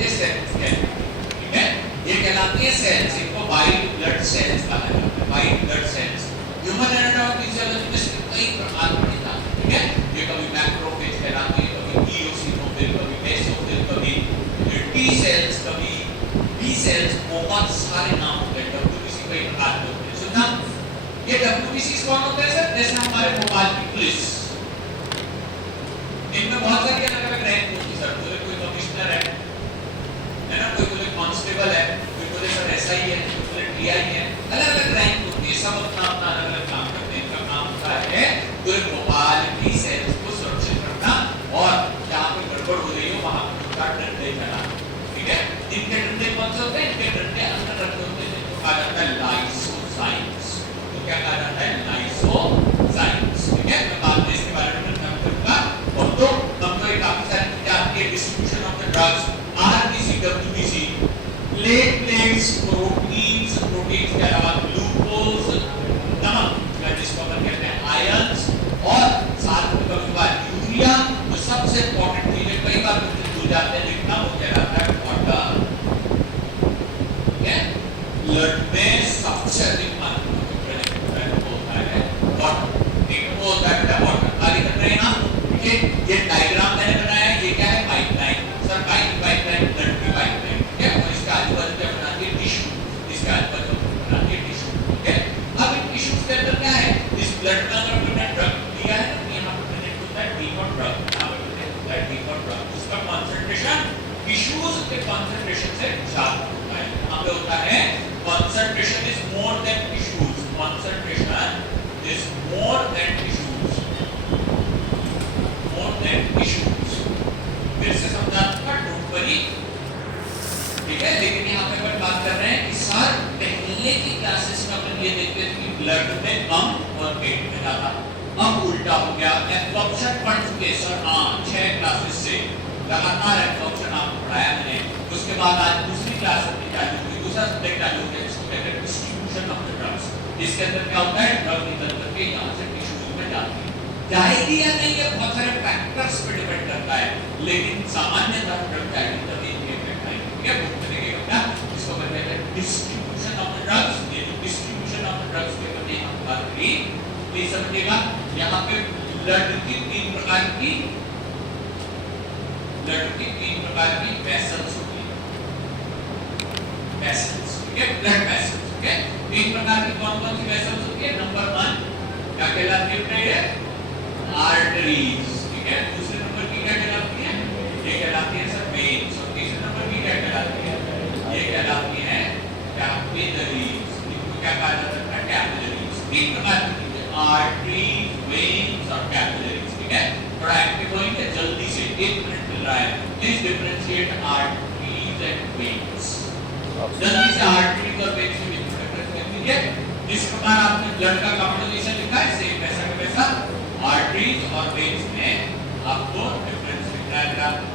ये सेल्स कहलाती है, ठीक है, ये कहलाती है सेल्स। इनको वाइट ब्लड सेल्स कहा जाता है, white blood cells. Human anatomy physiology में इसके कई प्रकार पढ़े जाते हैं, ठीक है, ये कभी मैक्रोफेज कहलाती है, कभी इओसिनोफिल, कभी बेसोफिल, कभी टी सेल्स, कभी बी सेल्स, बहुत सारे नाम होते हैं। डब्ल्यूबीसी कई प्रकार के होते हैं, सुनना। ये डब्ल्यूबीसी कौन होते हैं सर? जैसे हमारे मोबाइल की पुलिस, इनमें बहुत सारी अलग-अलग रैंक होती है सर। कोई कमिश्नर है ना, कोई कांस्टेबल है, कोई सर एसआई है, कोई टीआई है, अलग-अलग रैंक होती है, सब अपना-अपना अलग-अलग काम करते हैं। इनका काम होता है पूरे मोबाइल की सेल्स को सुरक्षित रखना और जहाँ पे गड़बड़ हो रही हो वहाँ पे उनका डंडे चलाना, ठीक है। इनके डंडे कौन से होते हैं? इनके डंडे अंदर रखे होते हैं, जिनको कहा जाता है लाइसोजाइम्स। तो क्या कहा जाता है? लाइसोजाइम्स, ठीक है। मैं बाद में इसके बारे में करूँगा। और तो हम तो ये काफी सारी चीजें आपके distribution of the drugs, RBC, WBC, platelets, proteins, proteins के अलावा ग्लूकोज, नमक जिसको अपन कहते हैं आयंस, और साथ में कभी बार यूरिया। तो सबसे इंपॉर्टेंट चीज है, कई बार बच्चे भूल जाते हैं लिखना, वो कहलाता है वाटर, ठीक है। ब्लड में सबसे अधिक मात्रा में होता है वाटर, एक वो होता है वाटर। खाली कर रहे हैं ना, ये डायग्राम मैंने बनाया है, ये क्या है? पाइपलाइन, सर पाइपलाइन, ब्लड की पाइपलाइन, ठीक है। और इसके आजू बाजू क्या बनाती है? टिश्यू, इसके आजू बाजू बनाती है टिश्यू, ठीक है। अब इन टिश्यूज के अंदर क्या है? इस ब्लड में अगर मैंने ड्रग दिया है तो यहाँ पर प्रेजेंट होता है डीफॉर ड्रग, यहाँ पर प्रेजेंट होता है डीफॉर ड्रग। उसका कॉन्सेंट्रेशन टिश्यूज के कॉन्सेंट्रेशन से ज्यादा होता है। यहाँ पे होता है concentration is more than tissues, concentration is more than tissues, more than tissues। फिर से समझाऊंगा, डोंट वरी, ठीक है। लेकिन यहाँ पे अपन बात कर रहे हैं कि सर पहले की क्लासेस में अपन ये देखते थे कि ब्लड में कम और पेट में ज्यादा, अब उल्टा हो गया। एब्जॉर्प्शन बढ़ चुके सर, हाँ 6 क्लासेस से लगातार एब्जॉर्प्शन आपको पढ़ाया मैंने। उसके बाद आज दूसरी क्लास अपनी चालू हुई, दूसरा सब्जेक्ट चालू हो गया, इसको कहते हैं डिस्ट्रीब्यूशन ऑफ द ड्रग्स। इसके अंदर क्या होता है? ड्रग निकल करके यहाँ से टिश्यूज में जाती है, जाएगी या नहीं ये बहुत सारे फैक्टर्स पे डिपेंड करता है, लेकिन सामान्यतः ड्रग जाएगी तभी ये इफेक्ट आएगी, ठीक है। बहुत तरीके का क्या, इसको कहते हैं डिस्ट्रीब्यूशन ऑफ द ड्रग्स। ये जो डिस्ट्रीब्यूशन ऑफ द ड्रग्स के बारे में हम बात करी, प्लीज समझिएगा। यहाँ पे ब्लड की 3 प्रकार की वेसल्स होती है, वेसल्स, ठीक है, ब्लड वेसल्स, ठीक है। 3 प्रकार की कौन-कौन सी वेसल्स होती है? नंबर 1 क्या कहलाती है? आर्टरीज, ठीक है। दूसरे नंबर की क्या कहलाती है? ये कहलाती है सर वेन्स। और तीसरे नंबर की क्या कहलाती है? ये कहलाती है कैपिलरीज। इनको क्या कहा जाता है? कैपिलरीज। 3 प्रकार की चीजें, आर्टरीज, वेन्स और कैपिलरीज, ठीक है। थोड़ा एक्टिव होइए जल्दी से, 1 मिनट मिल रहा है। Please differentiate arteries and veins. जल्दी से आर्टरीज और वेन्स के बीच में डिफरेंस कर दीजिए। जिस प्रकार आपने ब्लड का कंपोजिशन लिखा है, सेम वैसा का वैसा आर्टरीज और वेन्स में आपको डिफरेंस लिखना है।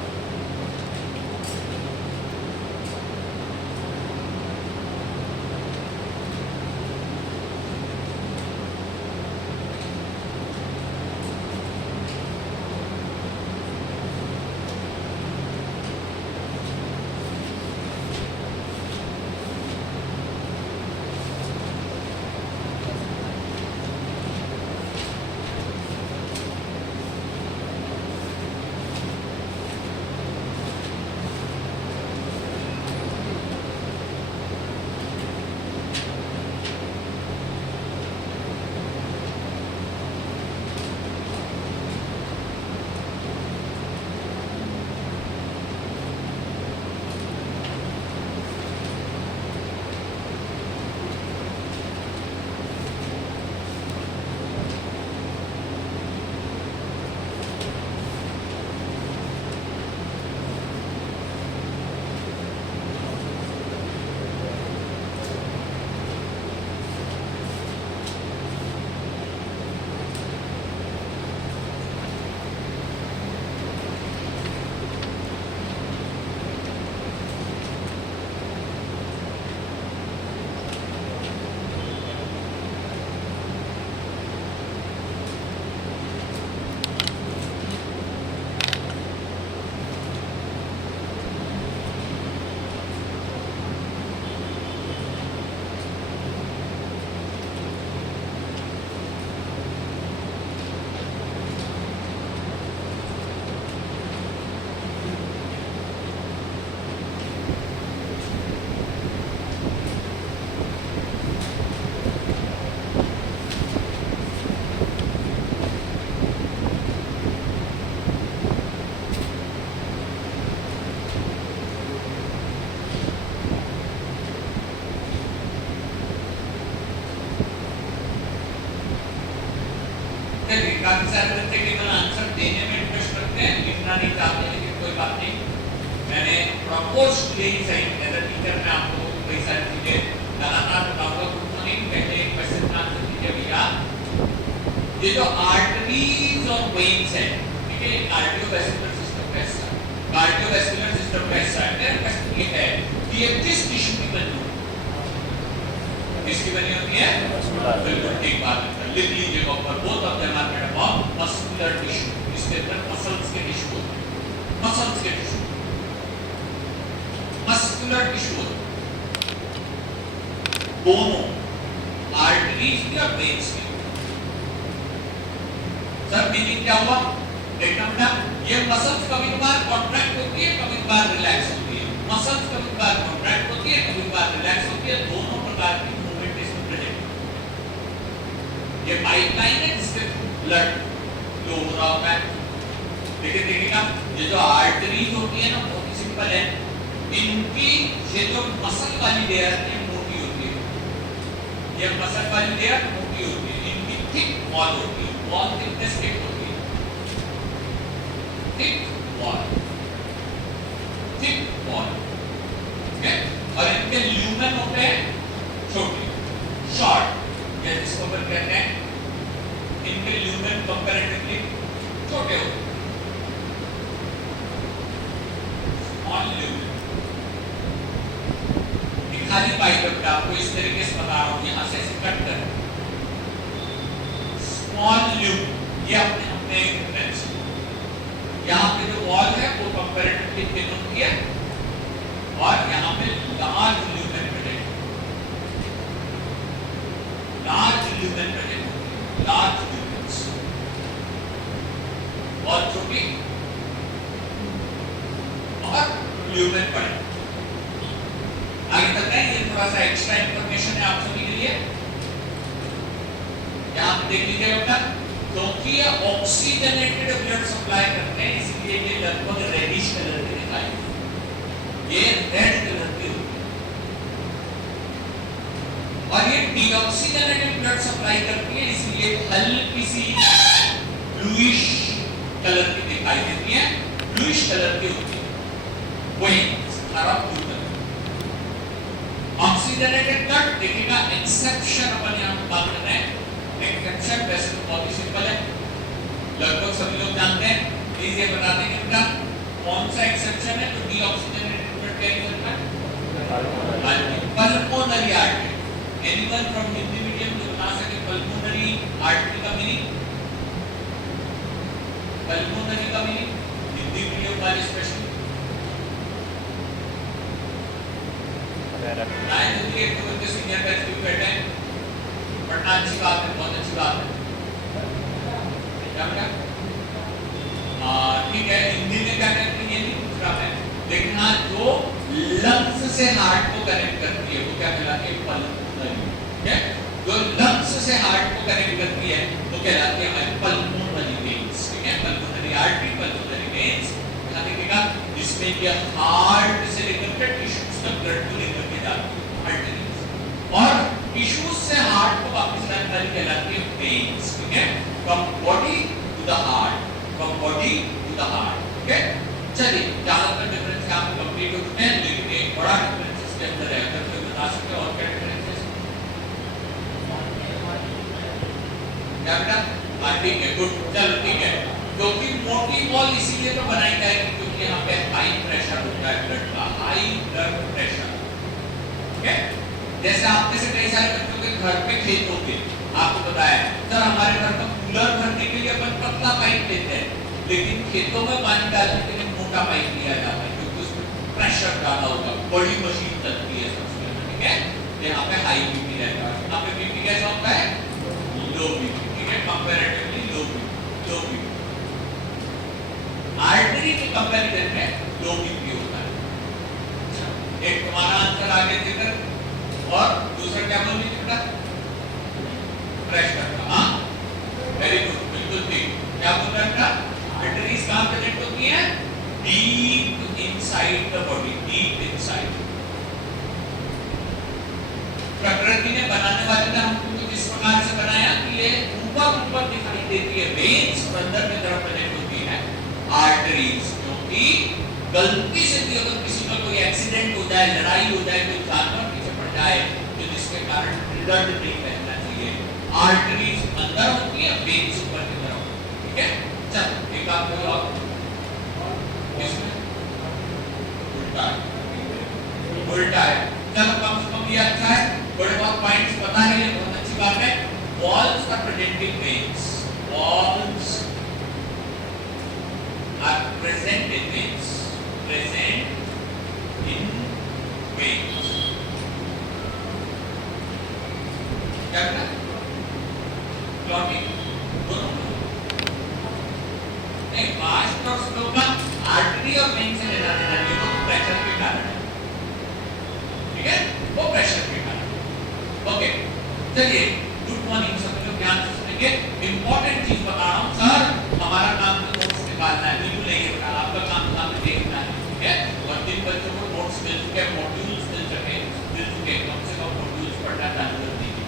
प्रपोज टू यही सही एज अ टीचर मैं आपको कई सारी चीजें लगातार बताऊंगा। कुछ नहीं, पहले एक क्वेश्चन का आंसर दीजिए भैया। ये जो आर्टरीज और वेन्स है, ठीक है, कार्डियोवैस्कुलर सिस्टम का हिस्सा है, कार्डियोवैस्कुलर सिस्टम का हिस्सा है। मेरा क्वेश्चन ये है कि ये किस टिश्यू की बनी होती है? किसकी बनी होती है? बिल्कुल ठीक बात है, लिख लीजिएगा ऊपर, both of them are made up of muscular tissue. इसके अंदर मसल्स के टिश्यू होते हैं, मसल्स के टिश्यू, मस्कुलर टिश्यू होते हैं, दोनों आर्टरीज की और वेन्स की। सर मीनिंग क्या हुआ? देखना बेटा, ये मसल्स कभी कभार कॉन्ट्रैक्ट होती है, कभी कभार रिलैक्स होती है। मसल्स कभी कभार कॉन्ट्रैक्ट होती है, कभी कभार रिलैक्स होती है। दोनों प्रकार की मूवमेंट इसमें प्रेजेंट होती है। ये पाइपलाइन है जिससे ब्लड फ्लो हो रहा होता है। लेकिन देखिएगा, ये जो आर्टरीज होती है ना, बहुत ही सिंपल है। इनकी ये जो मसल वाली लेयर है मोटी होती है, ये मसल वाली लेयर मोटी होती है, इनकी थिक वॉल होती है, वॉल थिकनेस थिक होती है, थिक वॉल, थिक वॉल, ठीक है। और इनके ल्यूमेन होते हैं छोटे, शॉर्ट, या जिसको अपन कहते हैं, इनके ल्यूमेन कंपैरेटिवली छोटे होते हैं, स्मॉल ल्यूमेन। खाली पाइप आपको इस तरीके से बता रहा हूं, यहां से कट कर स्मॉल ल्यूम, ये अपने अपने रेफरेंस, यहां पे जो वॉल है वो कंपैरेटिवली थिन होती है और यहां पे large lumen present, large lumen present, large lumens, और छोटी और ल्यूमेन बड़े। आगे तक है, ये थोड़ा सा एक्स्ट्रा इंफॉर्मेशन है आप सभी के लिए। यहां पे देख लीजिए बेटा, क्योंकि ये ऑक्सीजनेटेड ब्लड सप्लाई करते हैं, इसलिए ये लगभग रेडिश कलर के दिखाई देते, ये रेड कलर के होते हैं। और ये डीऑक्सीजनेटेड ब्लड सप्लाई करती है, इसलिए हल्की सी ब्लूइश कलर की दिखाई देती है, ब्लूइश कलर की होती है, वही हरा ब्लू कलर। ऑक्सीजनेटेड ब्लड देखिएगा, एक्सेप्शन अपन यहां बात कर रहे हैं। एक्सेप्शन वैसे तो बहुत ही सिंपल है, लगभग सभी लोग जानते हैं। प्लीज ये बता देंगे बेटा, कौन सा एक्सेप्शन है जो डीऑक्सीजनेटेड ब्लड कैरी करता है? Pulmonary artery. Anyone from Hindi medium जो बता सके पल्मोनरी आर्टरी का मीनिंग? पल्मोनरी का मीनिंग हिंदी मीडियम वाले स्पेशली नाइन हिंदी एक तो बच्चे सीनियर बैच में बैठे हैं, पढ़ना अच्छी बात है, बहुत अच्छी बात है, क्या बेटा? ठीक है, हिंदी में क्या कहते हैं ये नहीं पूछ रहा है, लेकिन हाँ जो लंग्स से हार्ट को कनेक्ट करती है वो क्या कहलाती है? पल्मोनरी, ठीक है। जो लंग्स से हार्ट को कनेक्ट करती है वो कहलाती है पल्मोनरी वेन्स, ठीक है। पल्मोनरी आर्टरी, पल्मोनरी वेन्स, यहाँ देखिएगा जिसमें ये हार्ट से लेकर के टिश्यूज तक ब्लड को लेकर के जाती है, आर्टरीज, और टिश्यूज से हार्ट को वापस लाने वाली कहलाती है वेन्स, ठीक है। From body to the heart, from body to the heart, ठीक है। चलिए ज्यादातर डिफरेंस यहाँ पे कंप्लीट हो चुके हैं, लेकिन एक बड़ा डिफरेंस इसके अंदर है, अगर कोई बता सकते हो और क्या डिफरेंस है? क्या बेटा? हाँ ठीक है, गुड, चलो ठीक है। क्योंकि मोटी वॉल इसीलिए तो बनाई जाएगी क्योंकि यहाँ पे हाई प्रेशर होता है ब्लड का, हाई ब्लड प्रेशर, ठीक है। जैसे आप में से कई सारे बच्चों के घर पे खेत होते हैं, आपको पता है सर हमारे घर में कूलर भरने के लिए अपन पतला पाइप लेते हैं, लेकिन खेतों में पानी डालने के लिए मोटा पाइप लिया जाता है क्योंकि उसमें प्रेशर ज्यादा होगा, बड़ी मशीन चलती है सबसे, ठीक है। यहाँ पे हाई बीपी रहता है, यहाँ पे बीपी कैसा होता है? लो बीपी, ठीक है, कंपैरेटिवली लो बीपी, लो बीपी। आर्टरी के कंपैरिजन में लो बीपी होता है। एक तुम्हारा आंसर आगे देकर, और दूसरा क्या बोल लीजिए बेटा? प्रेशर का, हाँ वेरी गुड, बिल्कुल ठीक। क्या बोल रहा है बेटा? आर्टरीज कहाँ प्रेजेंट होती है? Deep inside the body, deep inside. प्रकृति ने बनाने वाले ने हमको कुछ इस प्रकार से बनाया कि ये ऊपर ऊपर दिखाई देती है वेन्स, और अंदर की तरफ प्रेजेंट होती है आर्टरीज, क्योंकि गलती से भी अगर किसी का कोई ब्लड नहीं बहना चाहिए। आर्टरीज अंदर होती है, वेन्स ऊपर की तरफ होती है। ठीक है, चलो एक बात बोलो आप, इसमें उल्टा है, उल्टा है। चलो कम से कम ये अच्छा है, बड़े बहुत पॉइंट्स पता है, ये बहुत अच्छी बात है। Walls are presenting veins, walls are present in veins, present in veins. क्या करना? क्लॉटिंग दोनों नहीं, फास्ट और स्लो का आर्टरी और वेन से लेना देना नहीं, वो प्रेशर के कारण है। ठीक है, वो प्रेशर के कारण। ओके, चलिए गुड मॉर्निंग सब लोग, ध्यान से सुनेंगे। इंपॉर्टेंट चीज बता रहा हूँ सर, हमारा काम तो नोट्स निकालना है, बिल्कुल नहीं है, आपका काम सामने देखना है। ठीक है, और जिन बच्चों को नोट्स मिल चुके हैं, मॉड्यूल्स मिल चुके, कम से कम मॉड्यूल्स पढ़ना चालू कर दीजिए।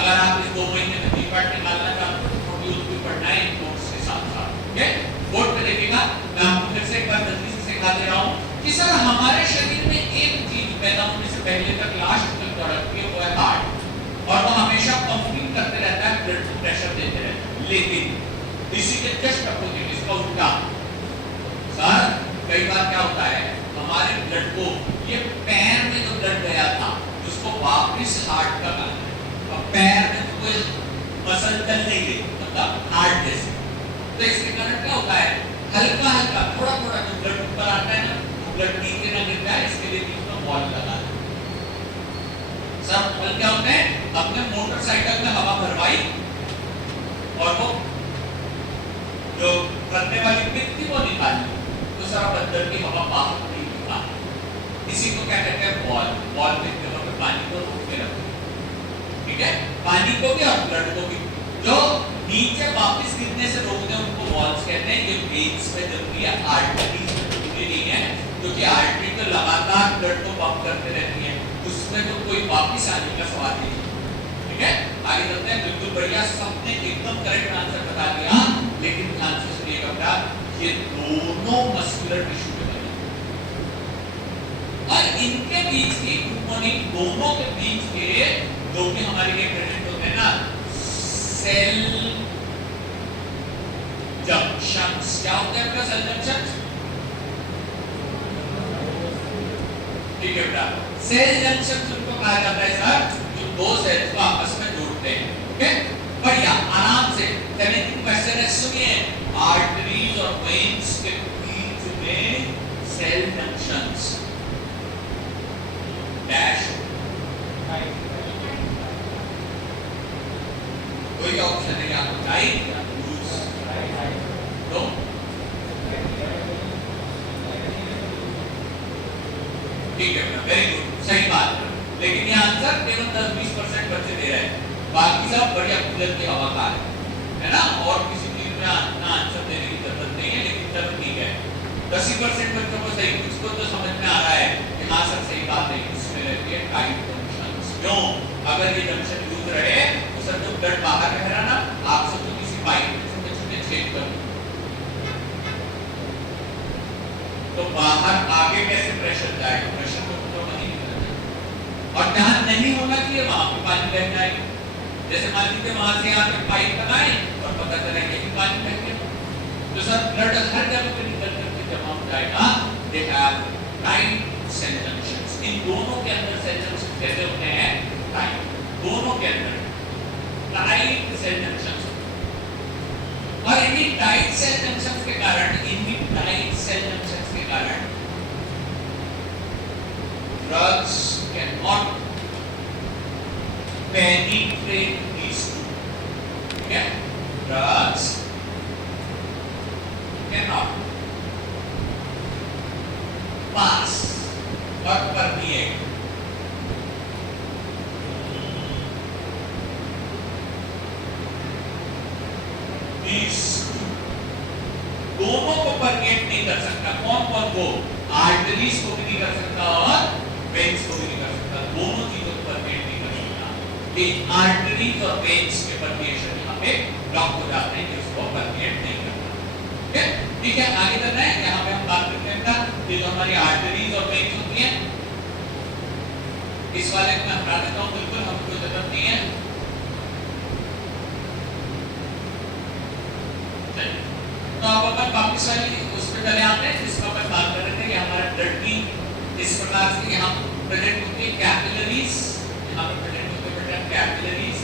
अगर आप इस 2 महीने में 3 पार्ट निकालना चाहते हो तो मॉड्यूल्स भी पढ़ना है नोट्स के साथ साथ। ठीक है, बोर्ड पे देखिएगा, मैं आपको फिर से एक बार जल्दी से सिखा दे रहा हूँ कि सर हमारे शरीर में एक चीज पैदा होने से पहले तक लास्ट तक दौड़ती है, वो है हार्ट, और वो हमेशा पंपिंग करते रहता है, ब्लड को प्रेशर देते रहता है। लेकिन इसी के जस्ट अपोजिट इसका उल्टा, सर कई बार क्या होता है, हमारे ब्लड को, ये पैर में जो ब्लड गया था उसको वापस हार्ट का लाना है। अब पैर में तो कोई मसल चल नहीं रही, मतलब हार्ट जैसे, तो इसके कारण क्या होता है, हल्का हल्का थोड़ा थोड़ा जो ब्लड ऊपर आता है ना, वो ब्लड नीचे ना गिर जाए, इसके लिए बीच में वॉल्व लगा है। सब वॉल्व क्या होते हैं, अपने मोटरसाइकिल में हवा भरवाई और वो जो भरने वाली पिन थी वो निकाली, तो सारा अंदर की हवा बाहर नहीं निकाली। इसी को क्या कहते हैं, वॉल्व। वॉल्व की जगह पे पानी को रोक के रखते हैं। ठीक है, पानी को भी और ब्लड को भी, जो नीचे वापस गिरने से रोकते हैं उनको वॉल्व्स कहते हैं। ये वेन्स में जरूरी है, आर्टरीज में जरूरी नहीं है, क्योंकि आर्टरी तो लगातार ब्लड को पंप करते रहती है, उसमें तो कोई वापस आने का सवाल नहीं है। ठीक है, आगे चलते हैं। बिल्कुल बढ़िया, सबने एकदम करेक्ट आंसर बता दिया, लेकिन ध्यान से सुनिएगा बेटा, ये दोनों मस्कुलर टिश्यू में बने और इनके बीच की, दोनों के बीच के जो कि हमारे लिए प्रेजेंट होते हैं ना, सेल जंक्शंस। क्या होते हैं आपका सेल जंक्शंस? ठीक है बेटा, सेल जंक्शंस उनको कहा जाता है सर जो दो सेल्स को आपस में जोड़ते हैं। ओके, बढ़िया, आराम से 17 क्वेश्चन है, सुनिए। आर्टरीज और वेन्स के बीच में सेल जंक्शंस डैश, कोई ऑप्शन नहीं, आपको राइट या लूज, तो ठीक है बेटा, वेरी गुड, सही बात है। लेकिन ये आंसर केवल 10-20% बच्चे दे रहे हैं, बाकी सब बढ़िया कूलर की हवा खा रहे है ना, और किसी चीज में अपना आंसर देने की जरूरत नहीं है। लेकिन चलो ठीक है, 10% बच्चों को सही, कुछ को तो समझ में आ रहा है कि हाँ सर सही बात है, इसमें रहती है टाइट जंक्शंस। क्यों? अगर ये जंक्शन लूज रहे तो सर जो ब्लड बाहर रह रहा ना, आप सब तो किसी पाइप में छोटे छोटे छेद कर, तो बाहर आगे कैसे प्रेशर जाएगा, प्रेशर को तो नहीं निकलना, और जहां नहीं होना चाहिए वहां पे पानी बह जाएगा। जैसे मान लीजिए वहां से यहाँ पे पाइप लगाए और पता चला कि पानी बह गया, तो सर ब्लड हर जगह पे निकल करके जमा हो जाएगा। देखा आप, टाइट सेल जंक्शंस, इन दोनों के अंदर सेल जंक्शन कैसे होते हैं, टाइट, दोनों के अंदर टाइट सेल जंक्शंस, और इन्हीं टाइट सेल जंक्शंस के कारण, drugs cannot penetrate these two. Okay? Drugs cannot pass or permeate. These दोनों को परमेट नहीं कर सकता। कौन कौन को? आर्टरीज को भी नहीं कर सकता और वेन्स को भी नहीं कर सकता। दोनों चीजों को परमेट नहीं कर सकता। ये आर्टरीज और वेन्स के परमेशन यहाँ पे ब्लॉक हो जाते हैं, जिसको परमेट नहीं करता। ठीक है, आगे चलना है। यहाँ पे हम बात करते हैं कि जो हमारी आर्टरीज और वेन्स होती हैं, इस वाले को मैं हटा देता हूँ, बिल्कुल हमें कोई जरूरत नहीं है। तो अब अपन वापस वाली उस पे चले आते हैं जिसमें अपन बात कर रहे थे कि हमारा ब्लड की इस प्रकार से यहाँ प्रेजेंट होती है कैपिलरीज, यहाँ पर प्रेजेंट होते हैं कैपिलरीज।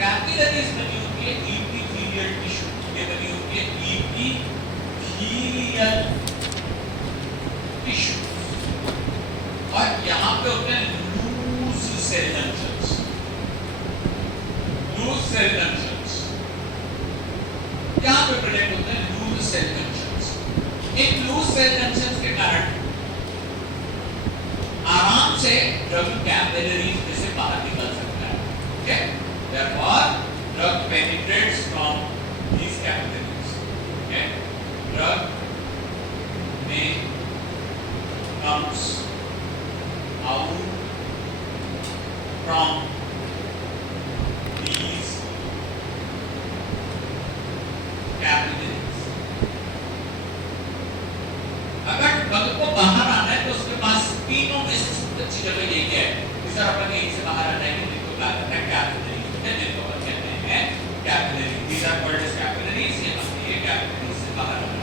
कैपिलरीज बनी होती है एपिथेलियल टिश्यू, ये बनी होती है एपिथेलियल टिश्यू, और यहाँ पे होते हैं loose cell junctions, loose cell junctions, यहाँ पे प्रेजेंट होते हैं लूज सेल जंक्शंस। इन लूज सेल जंक्शंस के कारण आराम से ड्रग कैपिलरीज में से बाहर निकल सकता है। Okay, therefore drug penetrates from these capillaries. Okay, drug may comes out from these capillaries. अगर ड्रग को बाहर आना है तो उसके पास तीनों में से सबसे अच्छी जगह यही है। इस तरह अपन यहीं से बाहर आ जाएंगे, जिनको कहा जाता है कैपिलरी, जिनको अपन कहते हैं capillary. These are called as capillaries। ये कैपिलरीज से बाहर आ रहा है।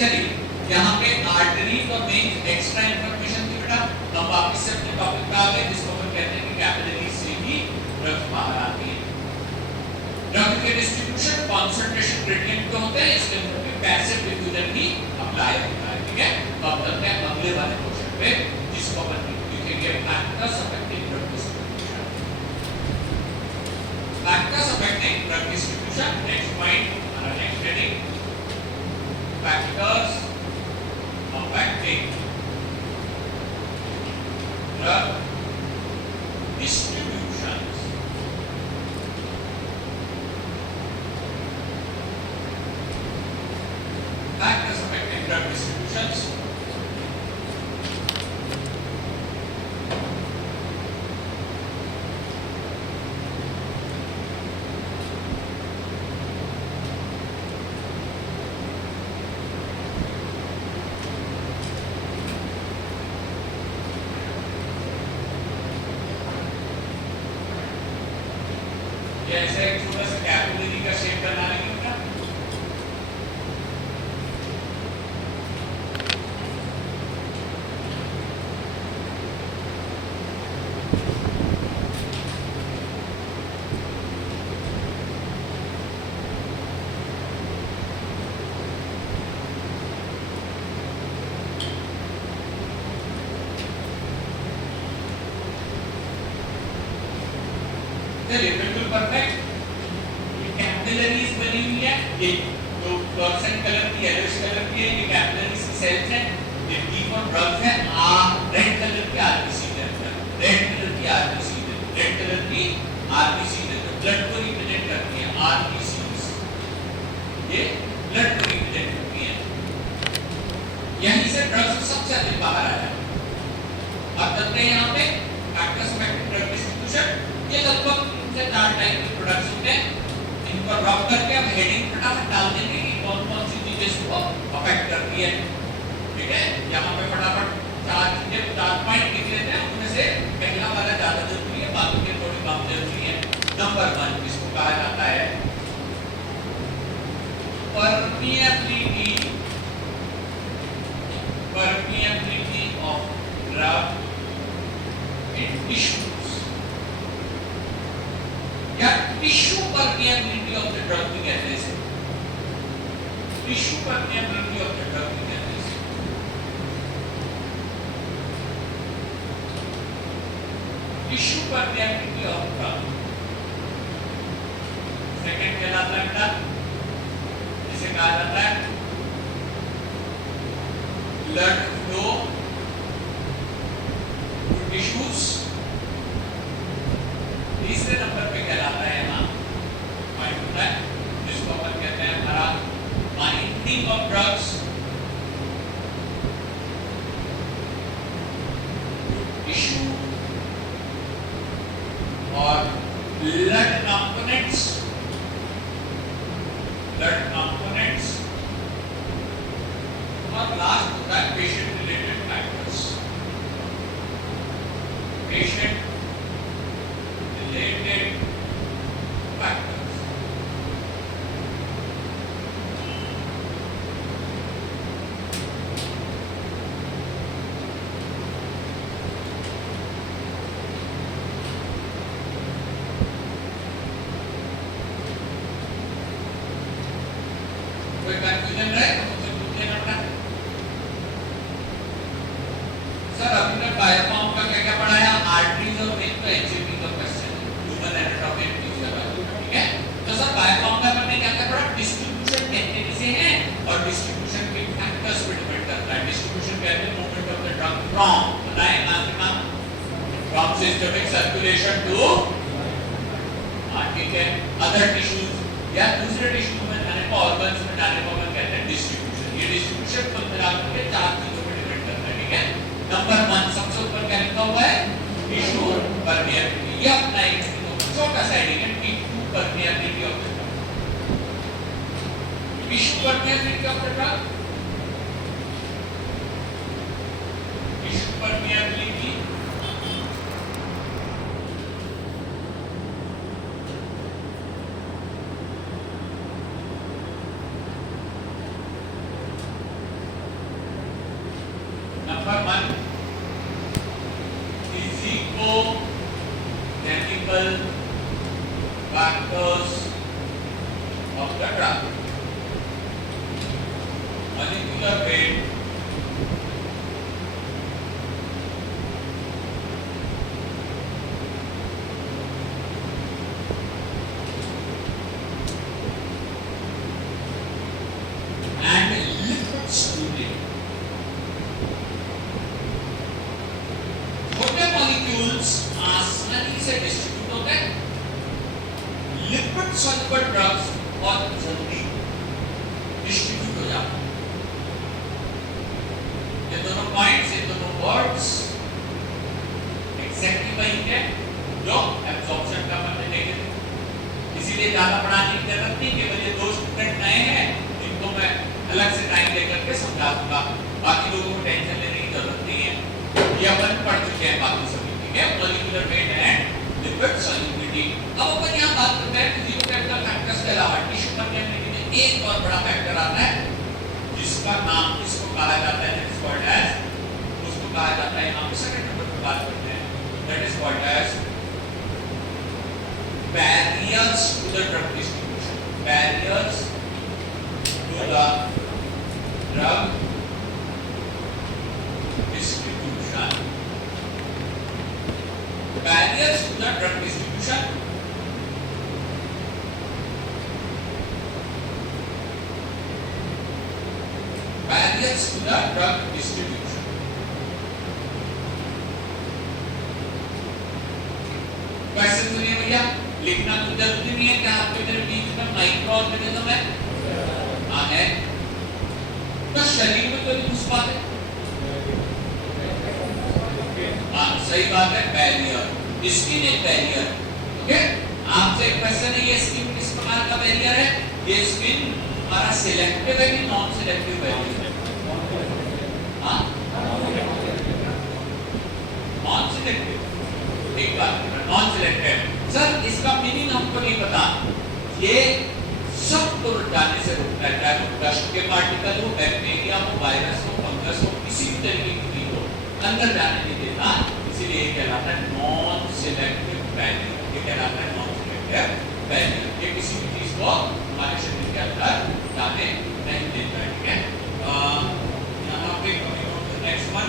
चलिए यहाँ पे आर्टरीज और वेन्स एक्स्ट्रा इंफॉर्मेशन थी बेटा, हम वापस से अपने टॉपिक पे आ गए जिसको अपन कहते हैं कि कैपिलरीज से ही ड्रग बाहर आती है। ड्रग के डिस्ट्रीब्यूशन कॉन्सेंट्रेशन ग्रेडियंट पे होते हैं, इसके ऊपर पैसिव डिफ्यूजन भी अप्लाई होता है। ठीक है, तो अब चलते हैं अगले वाले क्वेश्चन पे जिसको अपन लिखेंगे factors affecting drug distribution. Factors affecting drug distribution, next point हमारा next heading, factors affecting drug distribution. Factors affecting drug distributions. ऐसा एक छोटा सा कैपिलरी का शेप बना लेंगे बेटा। चलिए बिल्कुल परफेक्ट। ये कैपिलरीज बनी हुई है, ये जो फ्लोरेसेंट कलर की येलोइश कलर की है, ये कैपिलरीज की सेल्स हैं। ये डी फॉर ड्रग्स है, रेड कलर की आरबीसी है, रेड कलर की आरबीसी है, रेड कलर की आरबीसी है, ब्लड को रिप्रेजेंट करती है आरबीसीज, ये ब्लड को रिप्रेजेंट करती है। यहीं से ड्रग्स सबसे अधिक बाहर आया है। अब चलते हैं यहाँ पे फैक्टर्स अफेक्टिंग ड्रग डिस्ट्रीब्यूशन। ये लगभग 3 से 4 टाइप के प्रोडक्ट्स होते हैं, इनको रब करके हम हेडिंग फटाफट डाल देंगे कि कौन कौन सी चीजें इसको अफेक्ट करती है। ठीक है, यहाँ पे फटाफट 4 चीजें 4 पॉइंट लिख लेते हैं, उनमें से पहला वाला ज्यादा जरूरी है, बाकी के थोड़ी कम जरूरी है। नंबर 1 इसको कहा जाता है permeability of drug in tissues, या tissue permeability of the drug भी कहते हैं इसे, tissue permeability of the drug भी कहते हैं इसे। Tissue permeability of drug second कहलाता है बेटा, जिसे कहा जाता है ब्लड फ्लो टू टिश्यूज। तीसरे नंबर पे कहलाता है यहाँ पॉइंट होता है जिसको अपन कहते हैं हमारा बाइंडिंग ऑफ ड्रग्स टिश्यू और ब्लड कंपोनेंट्स, और लास्ट होता है patient related factors. patient related factors. कोई कंफ्यूजन रहे तो मुझसे पूछ लेना पड़ा। सर अभी तक बायोफॉर्म का क्या क्या पढ़ाया? आर्टरीज और वेन का एचएपी का क्वेश्चन है, ह्यूमन एनाटॉमी एंड फिजियोलॉजी, ठीक है। तो सर बायोफॉर्म का हमने क्या क्या पढ़ा? डिस्ट्रीब्यूशन कहते किसे है और डिस्ट्रीब्यूशन के फैक्टर्स पे डिपेंड करता है। डिस्ट्रीब्यूशन कहते हैं movement of the drug from, बताएं नाम फ्रॉम सिस्टमिक सर्कुलेशन टू, ठीक है, अदर टिश्यूज या दूसरे टिश्यू में जाने को ऑर्गन्स में जाने को हम कहते हैं डिस्ट्रीब्यूशन। ये डिस्ट्रीब्यूशन कुल मिलाकर के चार चीजों पे डिपेंड करता है, ठीक है। नंबर 1 सबसे ऊपर क्या लिखा हुआ है? Tissue permeability. ये अपना एक छोटा सा हेडिंग है, tissue permeability of the drug. Tissue permeability of the drug, tissue permeability Number 1 physico-chemical factors of the drug. Molecular weight, and liquid stability. Molecules आसानी से डिस्ट्रीब्यूट होते हैं, लिपिड सॉल्युबल ड्रग्स बहुत जल्दी डिस्ट्रीब्यूट हो जाते हैं। ये दोनों पॉइंट्स, ये दोनों वर्ड्स एग्जैक्टली वही है जो एब्जॉर्प्शन का हमने देखे थे। इसीलिए ज्यादा पढ़ाने की जरूरत नहीं, केवल ये दो स्टूडेंट नए हैं, इनको मैं अलग से टाइम लेकर के समझा दूंगा, बाकी लोगों को टेंशन लेने की जरूरत नहीं है, ये अपन पढ़ चुके हैं बाकी सभी, ठीक है। Molecular weight and lipid solubility. अब अपन यहां बात करते हैं फिजिकोकेमिकल फैक्टर्स के अलावा टिश्यू परमेबिलिटी में एक और बड़ा फैक्टर आता है जिसका नाम किसको कहा जाता है? दैट इज कॉल्ड एज, उसको कहा जाता है, यहां पे सेकंड नंबर पे बात करते हैं, that is called as barriers to the drug distribution. Barriers to the drug distribution. Barriers to the drug distribution. Barriers to the drug distribution. Question सुनिए भैया, लिखना तो जरूरी नहीं है कि आपके मेरे बीच में माइक्रो ऑर्गेनिज्म है, हाँ है, तो शरीर में कोई घुस पाते, सही बात है, बैरियर, स्किन एक बैरियर, ओके। आपसे एक क्वेश्चन है, ये स्किन किस प्रकार का बैरियर है? ये स्किन हमारा सिलेक्टिव है कि नॉन सिलेक्टिव बैरियर है? हाँ, नॉन सिलेक्टिव। एक बात, नॉन सिलेक्टिव। सर इसका मीनिंग हमको नहीं पता, ये सबको जाने से रोकता है, चाहे वो डस्ट के पार्टिकल हो, बैक्टीरिया हो, वायरस हो, फंगस हो, किसी भी तरीके की चीज हो, अंदर जाने नहीं देता, इसीलिए ये कहलाता है नॉन सिलेक्टिव बैरियर। ये कहलाता है नॉन सिलेक्टिव बैरियर, ये किसी भी चीज को हमारे शरीर के अंदर जाने नहीं देता है, ठीक है। यहाँ पे coming on the next one,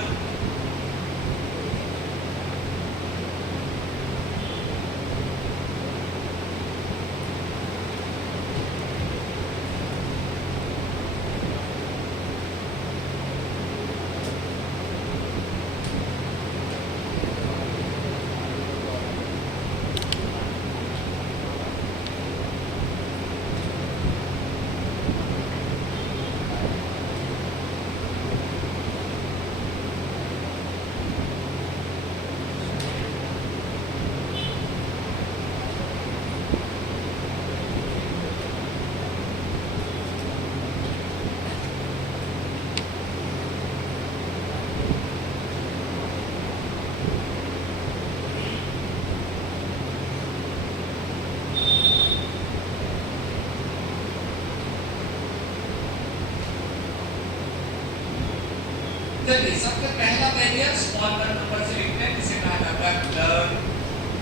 चलिए सबसे पहला बैरियर स्मॉल नंबर से लिखते हैं जिसे कहा जाता है blood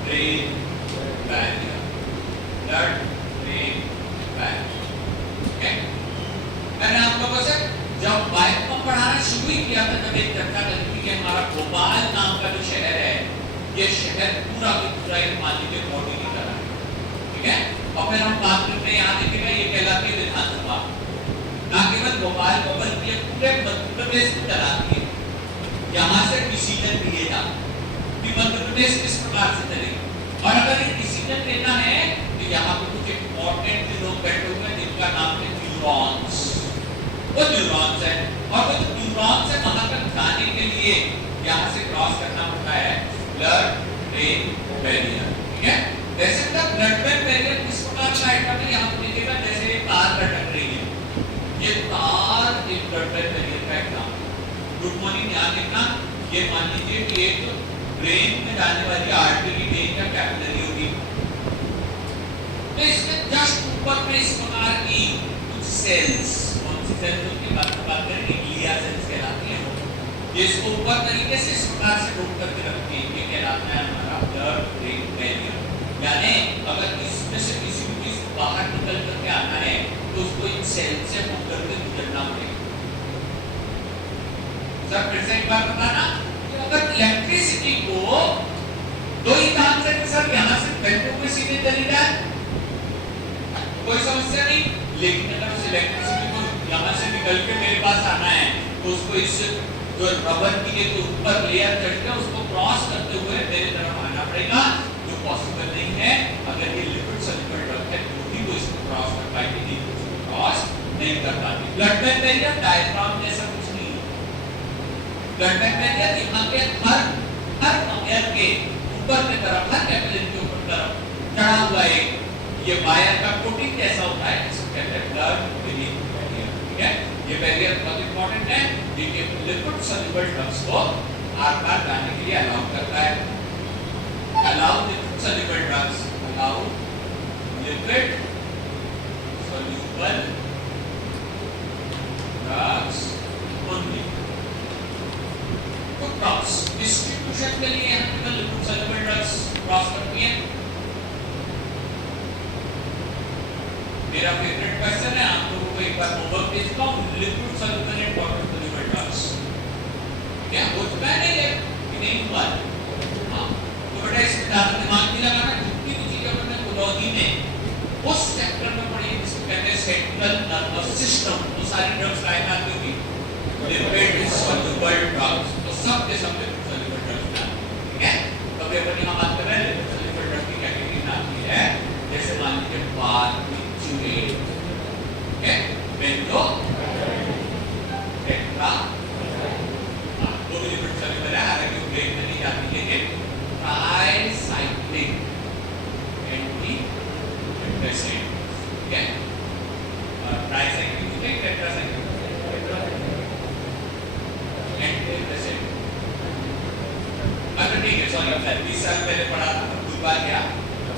brain barrier. Blood brain barrier. Okay, मैंने आप लोगों से जब बायो को पढ़ाना शुरू ही किया था तब एक चर्चा करी थी कि हमारा भोपाल नाम का जो शहर है ये शहर पूरा का पूरा एक मान लीजिए बॉडी की तरह है, ठीक है। और फिर हम बात करते हैं यहाँ देखिएगा ये कहलाती है विधानसभा, ना केवल भोपाल को बल्कि ये पूरे मध्य प्रदेश को चलाती है। यहाँ से डिसीजन लिए जाते कि मध्य प्रदेश किस प्रकार से चलेगा। और अगर ये डिसीजन लेना है तो यहाँ पे कुछ इंपॉर्टेंट लोग बैठे हुए हैं जिनका नाम है न्यूरॉन्स। वो न्यूरॉन्स है और वो न्यूरॉन से वहां तक जाने के लिए यहाँ से क्रॉस करना पड़ता है ब्लड ब्रेन बैरियर, ठीक है। वैसे तो ब्लड ब्रेन बैरियर किस प्रकार का आइटम है यहाँ पे देखिएगा, जैसे ये तार लटक रही है, ये तार एक ब्लड ब्रेन बैरियर का एग्जाम्पल। गुड मॉर्निंग, ध्यान रखना, ये मान लीजिए कि एक ब्रेन में जाने वाली आर्टरी वेन या कैपिलरी होगी, तो इसमें जस्ट ऊपर में इस प्रकार की कुछ सेल्स, सेल्स की बात करें, ग्लिया सेल्स कहलाती हैं वो, ये इसको ऊपर तरीके से इस प्रकार से रोक करके रखती है, ये कहलाता है हमारा ब्लड ब्रेन बैरियर। यानी अगर इसमें से किसी भी चीज बाहर निकल करके आना है तो उसको इन सेल से होकर के गुजरना पड़ेगा। सर फिर से एक बार बताना कि अगर इलेक्ट्रिसिटी को दो ही काम से सर यहाँ से बैटरी में सीधे चली जाए कोई समस्या नहीं, लेकिन अगर उस इलेक्ट्रिसिटी को यहाँ से निकल के मेरे पास आना है तो उसको इस जो रबर की के ऊपर लेयर चढ़ के उसको क्रॉस करते हुए मेरे तरफ आना पड़ेगा, जो पॉसिबल नहीं है। अगर ये लिक्विड सॉल्युबल ड्रग है तो ही वो इसको क्रॉस कर पाएगी, नहीं तो इसको क्रॉस नहीं कर पाएगी। ब्लड ब्रेन बैरियर डायफ्राम जैसा कुछ नहीं है। ब्लड ब्रेन बैरियर यहाँ के हर एयर के ऊपर की तरफ, हर कैपिलरी के ऊपर तरफ चढ़ा हुआ एक ये वायर का कोटिंग कैसा होता है, इसको कहते हैं ब्लड ब्रेन बैरियर, ठीक है। ये बैरियर बहुत इंपॉर्टेंट है, ये लिक्विड सॉल्युबल ड्रग्स को आर-पार जाने के लिए अलाउ करता है। Allow liquid soluble drugs, allow liquid soluble drugs only. तो क्रॉस डिस्ट्रीब्यूशन के लिए हम लिक्विड सॉल्युबल ड्रग्स क्रॉस करती हैं। मेरा फेवरेट क्वेश्चन है, आप लोगों को एक बार होमवर्क भेजता हूं, liquid soluble and water soluble drugs क्या हो चुका है नहीं है कि नहीं हुआ? हाँ, तो बेटा इसमें ज्यादा दिमाग नहीं लगाना, जितनी भी चीजें अपने बायोलॉजी में उस सेक्टर में पढ़ी जिसको कहते हैं सेंट्रल नर्वस सिस्टम, वो सारी ड्रग्स काय में आती होगी लिक्विड सॉल्युबल ड्रग्स, तो सब के सब लिक्विड सॉल्युबल ड्रग्स में आती है, ठीक है। तो अभी अपन यहाँ बात कर रहे हैं लिक्विड सॉल्युबल ड्रग की कैटेगरी में आती है, जैसे मान लीजिए बारबिटूरेट, ओके, बेंजो टेट्रा, वो भी लिक्विड सॉल्युबल है, हालांकि वो ब्रेन में नहीं जाती, लेकिन ट्राइसाइक्लिक एंटी एंटासिड, ठीक है। ट्राइसाइक्लिक होते हैं, टेट्रासाइक्लिक एंटी एंटासिड। अच्छा ठीक है, सॉरी, 20 साल पहले पढ़ा था, भूल बात गया,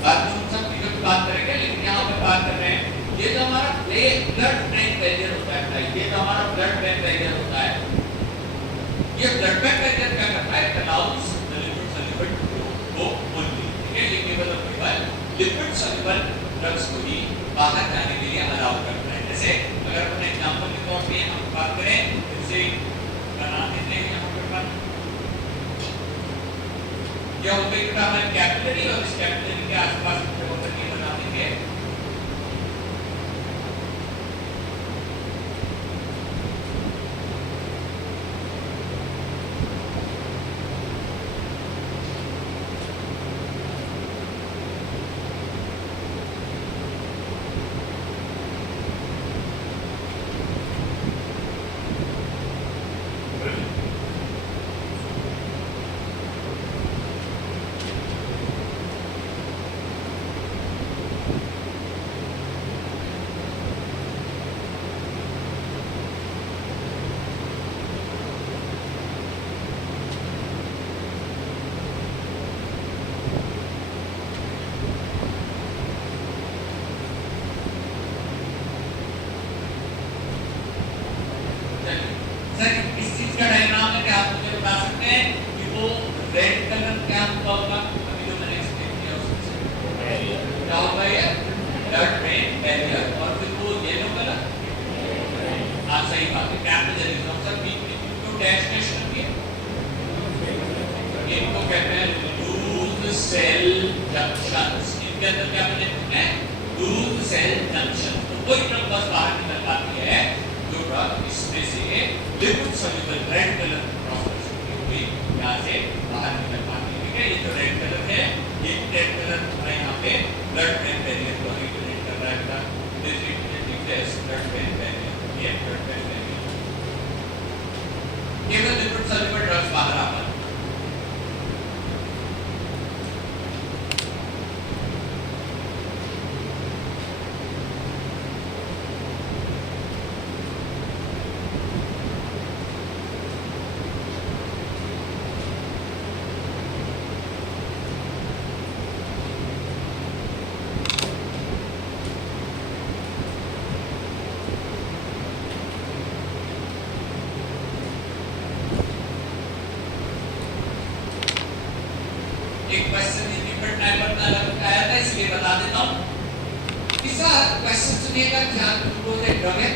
बाद में हम सब चीजों की बात करेंगे, लेकिन यहाँ पे बात कर रहे हैं ये जो हमारा ब्लड ब्रेन बैरियर होता है, ये जो हमारा ब्लड ब्रेन बैरियर होता है, ये ब्लड ब्रेन बैरियर क्या करता है, अलाउज द लिक्विड सॉल्युबल को ओनली, ठीक है, ये केवल लिक्विड सॉल्युबल ड्रग्स को ही बाहर जाने के लिए अलाउ करता है। जैसे अगर अपन एग्जांपल के तौर पे हम बात करें, जैसे बना देते हैं यहाँ पे अपन क्या होता है कि हमारे कैपिलरी और इस कैपिलरी के आसपास जो होता है ये बना देंगे, सकते हैं कि वो रेड कलर क्या होगा, अभी जो मैंने एक्सप्लेन किया उसमें क्या होगा, ये ब्लड ब्रेन बैरियर। और फिर वो येलो कलर, हाँ सही बात है, कैपिलरी सर बीच में तो डैश डैश करती है, इनको कहते हैं लूज सेल जंक्शंस। इनके अंदर क्या बने होते हैं, लूज सेल जंक्शन। तो कोई ड्रग बस बाहर निकल पाती है जो ड्रग इसमें से lipid soluble red colour process हुई यहाँ से बाहर निकल पाती है। ठीक है, ये जो रेड कलर है, ये रेड कलर हमारे यहाँ पे ब्लड ब्रेन बैरियर को रिप्रेजेंट कर रहा है। This represents blood brain barrier, ये ब्लड ब्रेन बैरियर। केवल लिपिड सोल्यूबल ड्रग्स बाहर आ पाते हैं। एक क्वेश्चन लिपिड टाइपर का अलग आया था, इसलिए बता देता हूं कि सर क्वेश्चन सुनिएगा ध्यान। ग्लूकोज एक ड्रग है,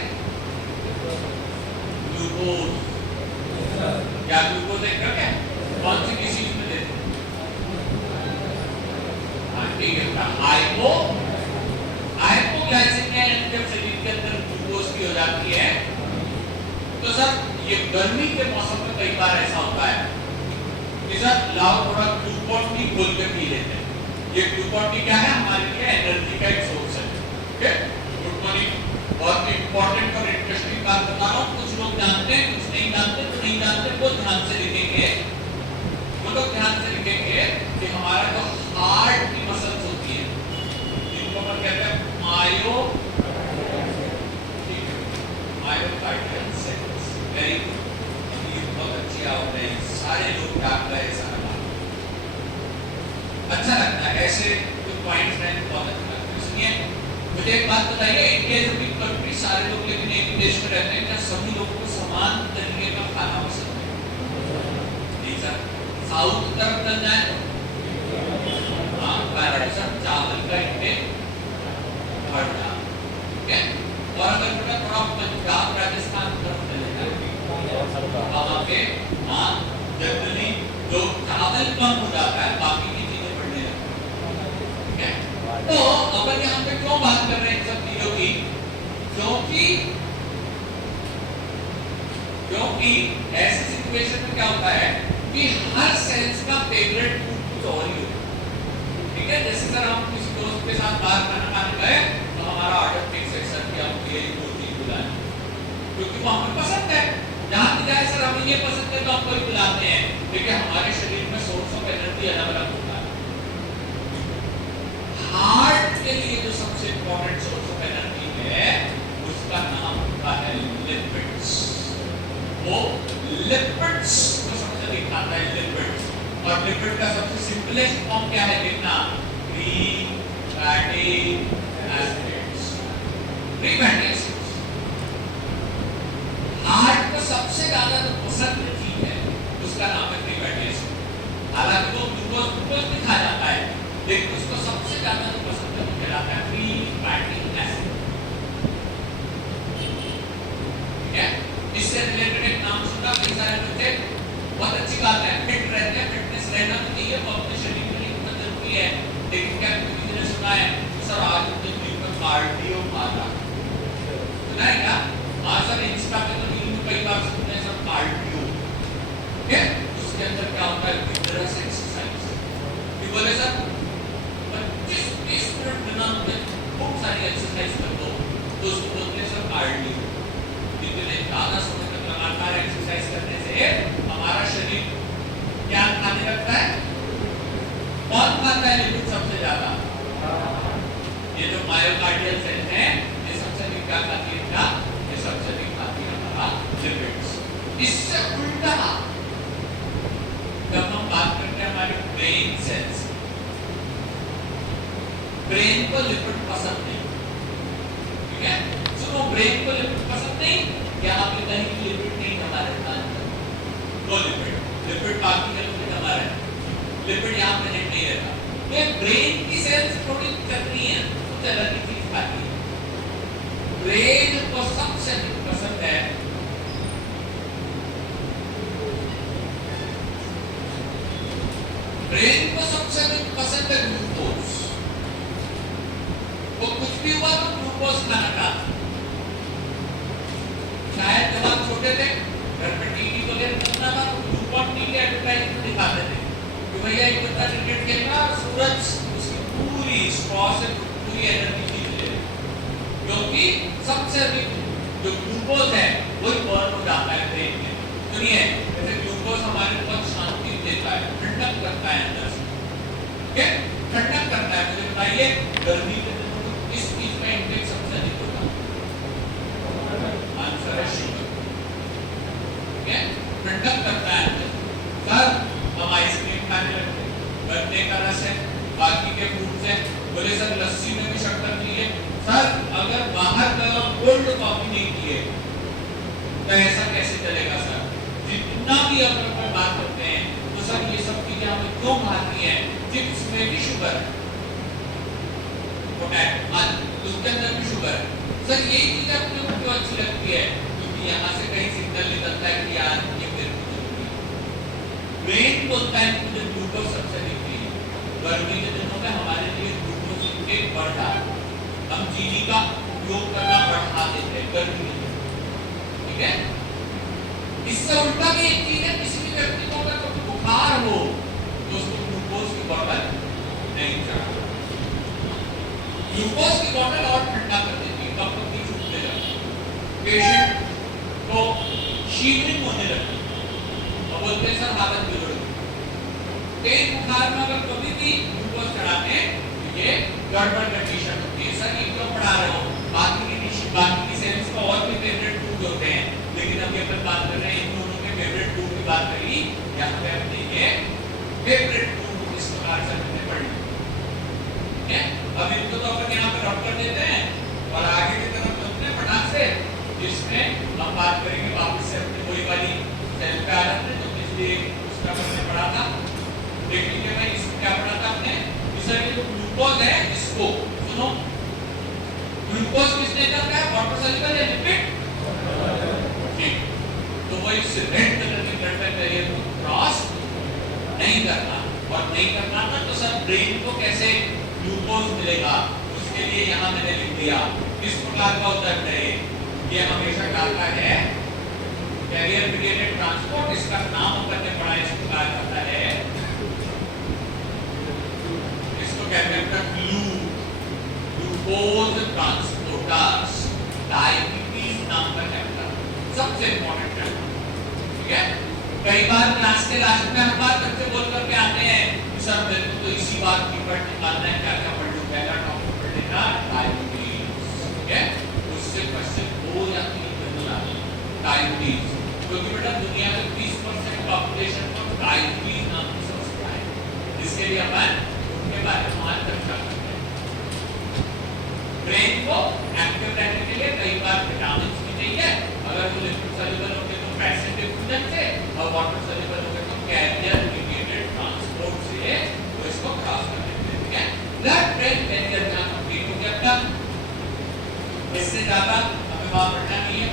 ग्लूकोज क्या ग्लूकोज एक ड्रग है? कौन सी डिसीज में देते हैं? ठीक है, हाइपोग्लाइसेमिया जब शरीर के अंदर ग्लूकोज की हो जाती है तो सर ये गर्मी के मौसम में कई बार ऐसा होता है कि सर लाओ थोड़ा ग्लूकोन डी घोल के पी लेते हैं। ये ग्लूकोन डी क्या है, हमारे लिए एनर्जी का एक सोर्स है। ठीक है, ग्लूकोन बहुत इंपॉर्टेंट और इंटरेस्टिंग बात बता रहा हूँ। कुछ लोग जानते हैं, कुछ नहीं जानते, तो नहीं जानते वो ध्यान से लिखेंगे। वो लोग ध्यान से लिखेंगे कि हमारा जो हार्ट की मसल्स होती है, इनको अपन कहते हैं मायो, ठीक है, मायोकार्डियल सेल्स। वेरी गुड, ये बहुत अच्छी आवाज है, सारे लोग याद रहे सारा बात, अच्छा लगता है ऐसे जो पॉइंट्स हैं, बहुत अच्छा लगता है। सुनिए मुझे एक बात बताइए, India is a big country, सारे लोग लेकिन एक देश में रहते हैं, क्या सभी लोगों को समान तरीके का खाना पसंद है? नहीं सर, साउथ तरफ चल जाए तो हाँ, सर चावल का इंटेक बढ़ जाए, ठीक है। और अगर थोड़ा पंजाब राजस्थान तरफ चले जाए वहाँ पे हाँ जनरली जो चावल कम हो जाता है, बाकी की चीजें बढ़ने लगती हैं, ठीक है। तो अपन यहाँ पे क्यों बात कर रहे हैं इन सब चीजों की? क्योंकि ऐसी सिचुएशन में क्या होता है कि हर सेल्स का फेवरेट फूड कुछ और ही होता है, ठीक है। जैसे सर हम किसी दोस्त के साथ बाहर खाना खाने गए तो हमारा ऑर्डर फिक्स है सर कि हम ये दो चीज बुलाएं, क्योंकि वो हमें पसंद है। जहाँ भी जाए सर हमें ये पसंद है तो हम कोई बुलाते हैं, लेकिन हमारे शरीर में सोर्स ऑफ एनर्जी अलग अलग होता है। हार्ट के लिए जो सबसे इंपॉर्टेंट सोर्स ऑफ एनर्जी है उसका नाम होता है लिपिड्स। वो लिपिड्स को सबसे दिखाता है लिपिड्स, और लिपिड का सबसे सिंपलेस्ट फॉर्म क्या है लिखना? Free fatty acids. Free fatty acids heart को सबसे ज्यादा जो पसंद चीज है उसका नाम है फ्री फैटी एसिड। हालांकि वो ग्लूकोज भी खा जाता है, लेकिन उसको सबसे ज्यादा जो पसंद है वो कहलाता है फ्री फैटी एसिड, ठीक है। इससे रिलेटेड एक नाम सुना कई सारे बच्चे, बहुत अच्छी बात है, फिट रहते हैं, फिटनेस रहना तो चाहिए, वो अपने शरीर के लिए बहुत जरूरी है। लेकिन क्या किसी ने सुना है सर आज के दिन में कार्डियो मारा, सुना है क्या? हाँ सर, इंस्टा पे तो रील में कई बार सुनते हैं सब कार्डियो, ठीक है। उसके अंदर क्या होता है? Vigorous exercise. ये बोले सर 25-30 मिनट बिना खूब सारी एक्सरसाइज कर दो तो उसको बोलते हैं सर कार्डियो। इतने ज्यादा समय तक लगातार एक्सरसाइज करने से हमारा शरीर क्या खाने लगता है? कौन खाता है लिपिड सबसे ज्यादा? ये जो मायोकार्डियल सेल्स हैं ये सबसे अधिक क्या खाती है? क्या ये सबसे अधिक खाती है हमारा लिपिड्स। इससे उल्टा जब हम बात करते हैं हमारे ब्रेन सेल्स, ब्रेन को लिपिड पसंद नहीं, ठीक है। सुनो, ब्रेन को लिपिड पसंद नहीं, क्या आपने कहीं लिपिड नहीं हमारे अंदर? नो लिपिड, लिपिड लिपिड बाकी जगह पे जमा रहता है, लिपिड यहाँ प्रेजेंट नहीं रहता। तो ब्रेन की सेल्स थोड़ी चतनी है, कुछ अलग ही चीज खाती है। ब्रेन को सबसे अधिक पसंद है ग्लूकोज। वो कुछ भी हुआ तो ग्लूकोज खाना था। शायद जब आप छोटे थे घर पे टीवी वगैरह देखना था तो ग्लूकोज टी के एडवर्टाइजमेंट दिखाते थे कि भैया एक बच्चा क्रिकेट खेलेगा और सूरज उसकी पूरी स्ट्रॉ से पूरी एनर्जी खींच ले, क्योंकि सबसे अधिक जो ग्लूकोज है वही बर्न हो जाता है ब्रेन में। सुनिए, जैसे ग्लूकोज हमारे बहुत शांति देता है, ठंडक करता है अंदर से, ठीक है, ठंडक करता है। मुझे बताइए गर्मी के दिनों में किस चीज का इंटेक सबसे अधिक होता है? आंसर है शुगर, ठीक है, ठंडक करता है अंदर। सर हम आइसक्रीम खाने लगते हैं, गन्ने का रस है, बाकी के फ्रूट्स है, बोले सर लस्सी में भी शक्कर चाहिए। सर अगर बाहर का कोल्ड कॉफी नहीं पिए तो ऐसा कैसे चलेगा? सर जितना भी अगर कोई बात करते हैं तो सर ये सब चीजें हमें क्यों खाती हैं? चिप्स में भी शुगर है, उसके अंदर भी शुगर है। सर यही चीज आपको क्यों अच्छी लगती है? क्योंकि यहाँ से कहीं सिग्नल निकलता है कि यार ये मेरे को जरूरी है। ब्रेन बोलता है कि मुझे ग्लूकोज सबसे अधिक चाहिए। गर्मी के दिनों में हमारे लिए ग्लूकोज इंटेक बढ़ रहा है, हम चीनी का उपयोग करना बढ़ा देते हैं गर्मी में, ठीक है। इससे उल्टा भी एक चीज है, किसी भी व्यक्ति को अगर कभी बुखार हो तो उसको ग्लूकोज की बोतल नहीं चाहिए। ग्लूकोज की बोतल और ठंडा कर देती है, कब तक छूटने लगती है, पेशेंट को शीतलिंग होने लगती है और बोलते हैं सर हालत बिगड़ गई। तेज बुखार में अगर कभी भी ग्लूकोज चढ़ाते हैं तो ये गड़बड़ कंडीशन होती है। सर ये क्यों पढ़ा रहे हो? बाकी की सेल्स का और भी फेवरेट फूड होते हैं, लेकिन अभी अपन बात कर रहे हैं इन दोनों के फेवरेट फूड की बात करी। यहाँ पे अपने ये फेवरेट फूड इस प्रकार से हमने पढ़ी, ठीक है। अब इनको तो अपन यहाँ पे रख कर देते हैं और आगे की तरफ चलते हैं फटाक से, जिसमें हम बात करेंगे वापस से अपने वही वाली सेल पे आ जाते हैं जो पिछले उसका हमने पढ़ा था। देख लीजिए भाई, इसको क्या पढ़ा था हमने? सर ये जो ग्लूकोज है इसको सुनो, ग्लूकोज किस नेचर का है? वाटर सॉल्युबल या लिपिड? ठीक, तो वो इस रेड कलर के ब्लड बैरियर को क्रॉस नहीं करना, और नहीं करना था तो सर ब्रेन को कैसे ग्लूकोज मिलेगा? उसके लिए यहाँ मैंने लिख दिया किस प्रकार का होता है ये हमेशा कहता है कैरियर मीडिएटेड ट्रांसपोर्ट। इसका नाम अपन ने पढ़ा इस प्रकार करता है, इसको कहते हैं ग्लूकोज ट्रांसपोर्टर्स, डायबिटीज नाम का चैप्टर सबसे इंपॉर्टेंट चैप्टर, ठीक है। कई बार क्लास के लास्ट में हर बार बच्चे बोल करके आते हैं कि सर मेरे को तो इसी बात की पढ़ निकालना है, क्या क्या पढ़ लूं? पहला टॉपिक पढ़ लेना डायबिटीज, ठीक है। उससे क्वेश्चन 2 या 3 जरूर आते हैं डायबिटीज, क्योंकि बेटा दुनिया में 20% पॉपुलेशन को डायबिटीज नाम की समस्या है, जिसके लिए अपन उनके बारे में आज चर्चा करते हैं। ब्रेन को एक्टिव रहने के लिए कई बार विटामिन भी चाहिए, अगर वो लिपिड सॉल्युबल होंगे तो फैट के फूजन से, और वाटर सॉल्युबल होंगे तो कैरियर मीडिएटेड ट्रांसपोर्ट से वो इसको क्रॉस कर देते हैं, ठीक है। ब्लड ब्रेन बैरियर जहां कंप्लीट हो गया अपना, इससे ज्यादा हमें वहां पढ़ना नहीं है,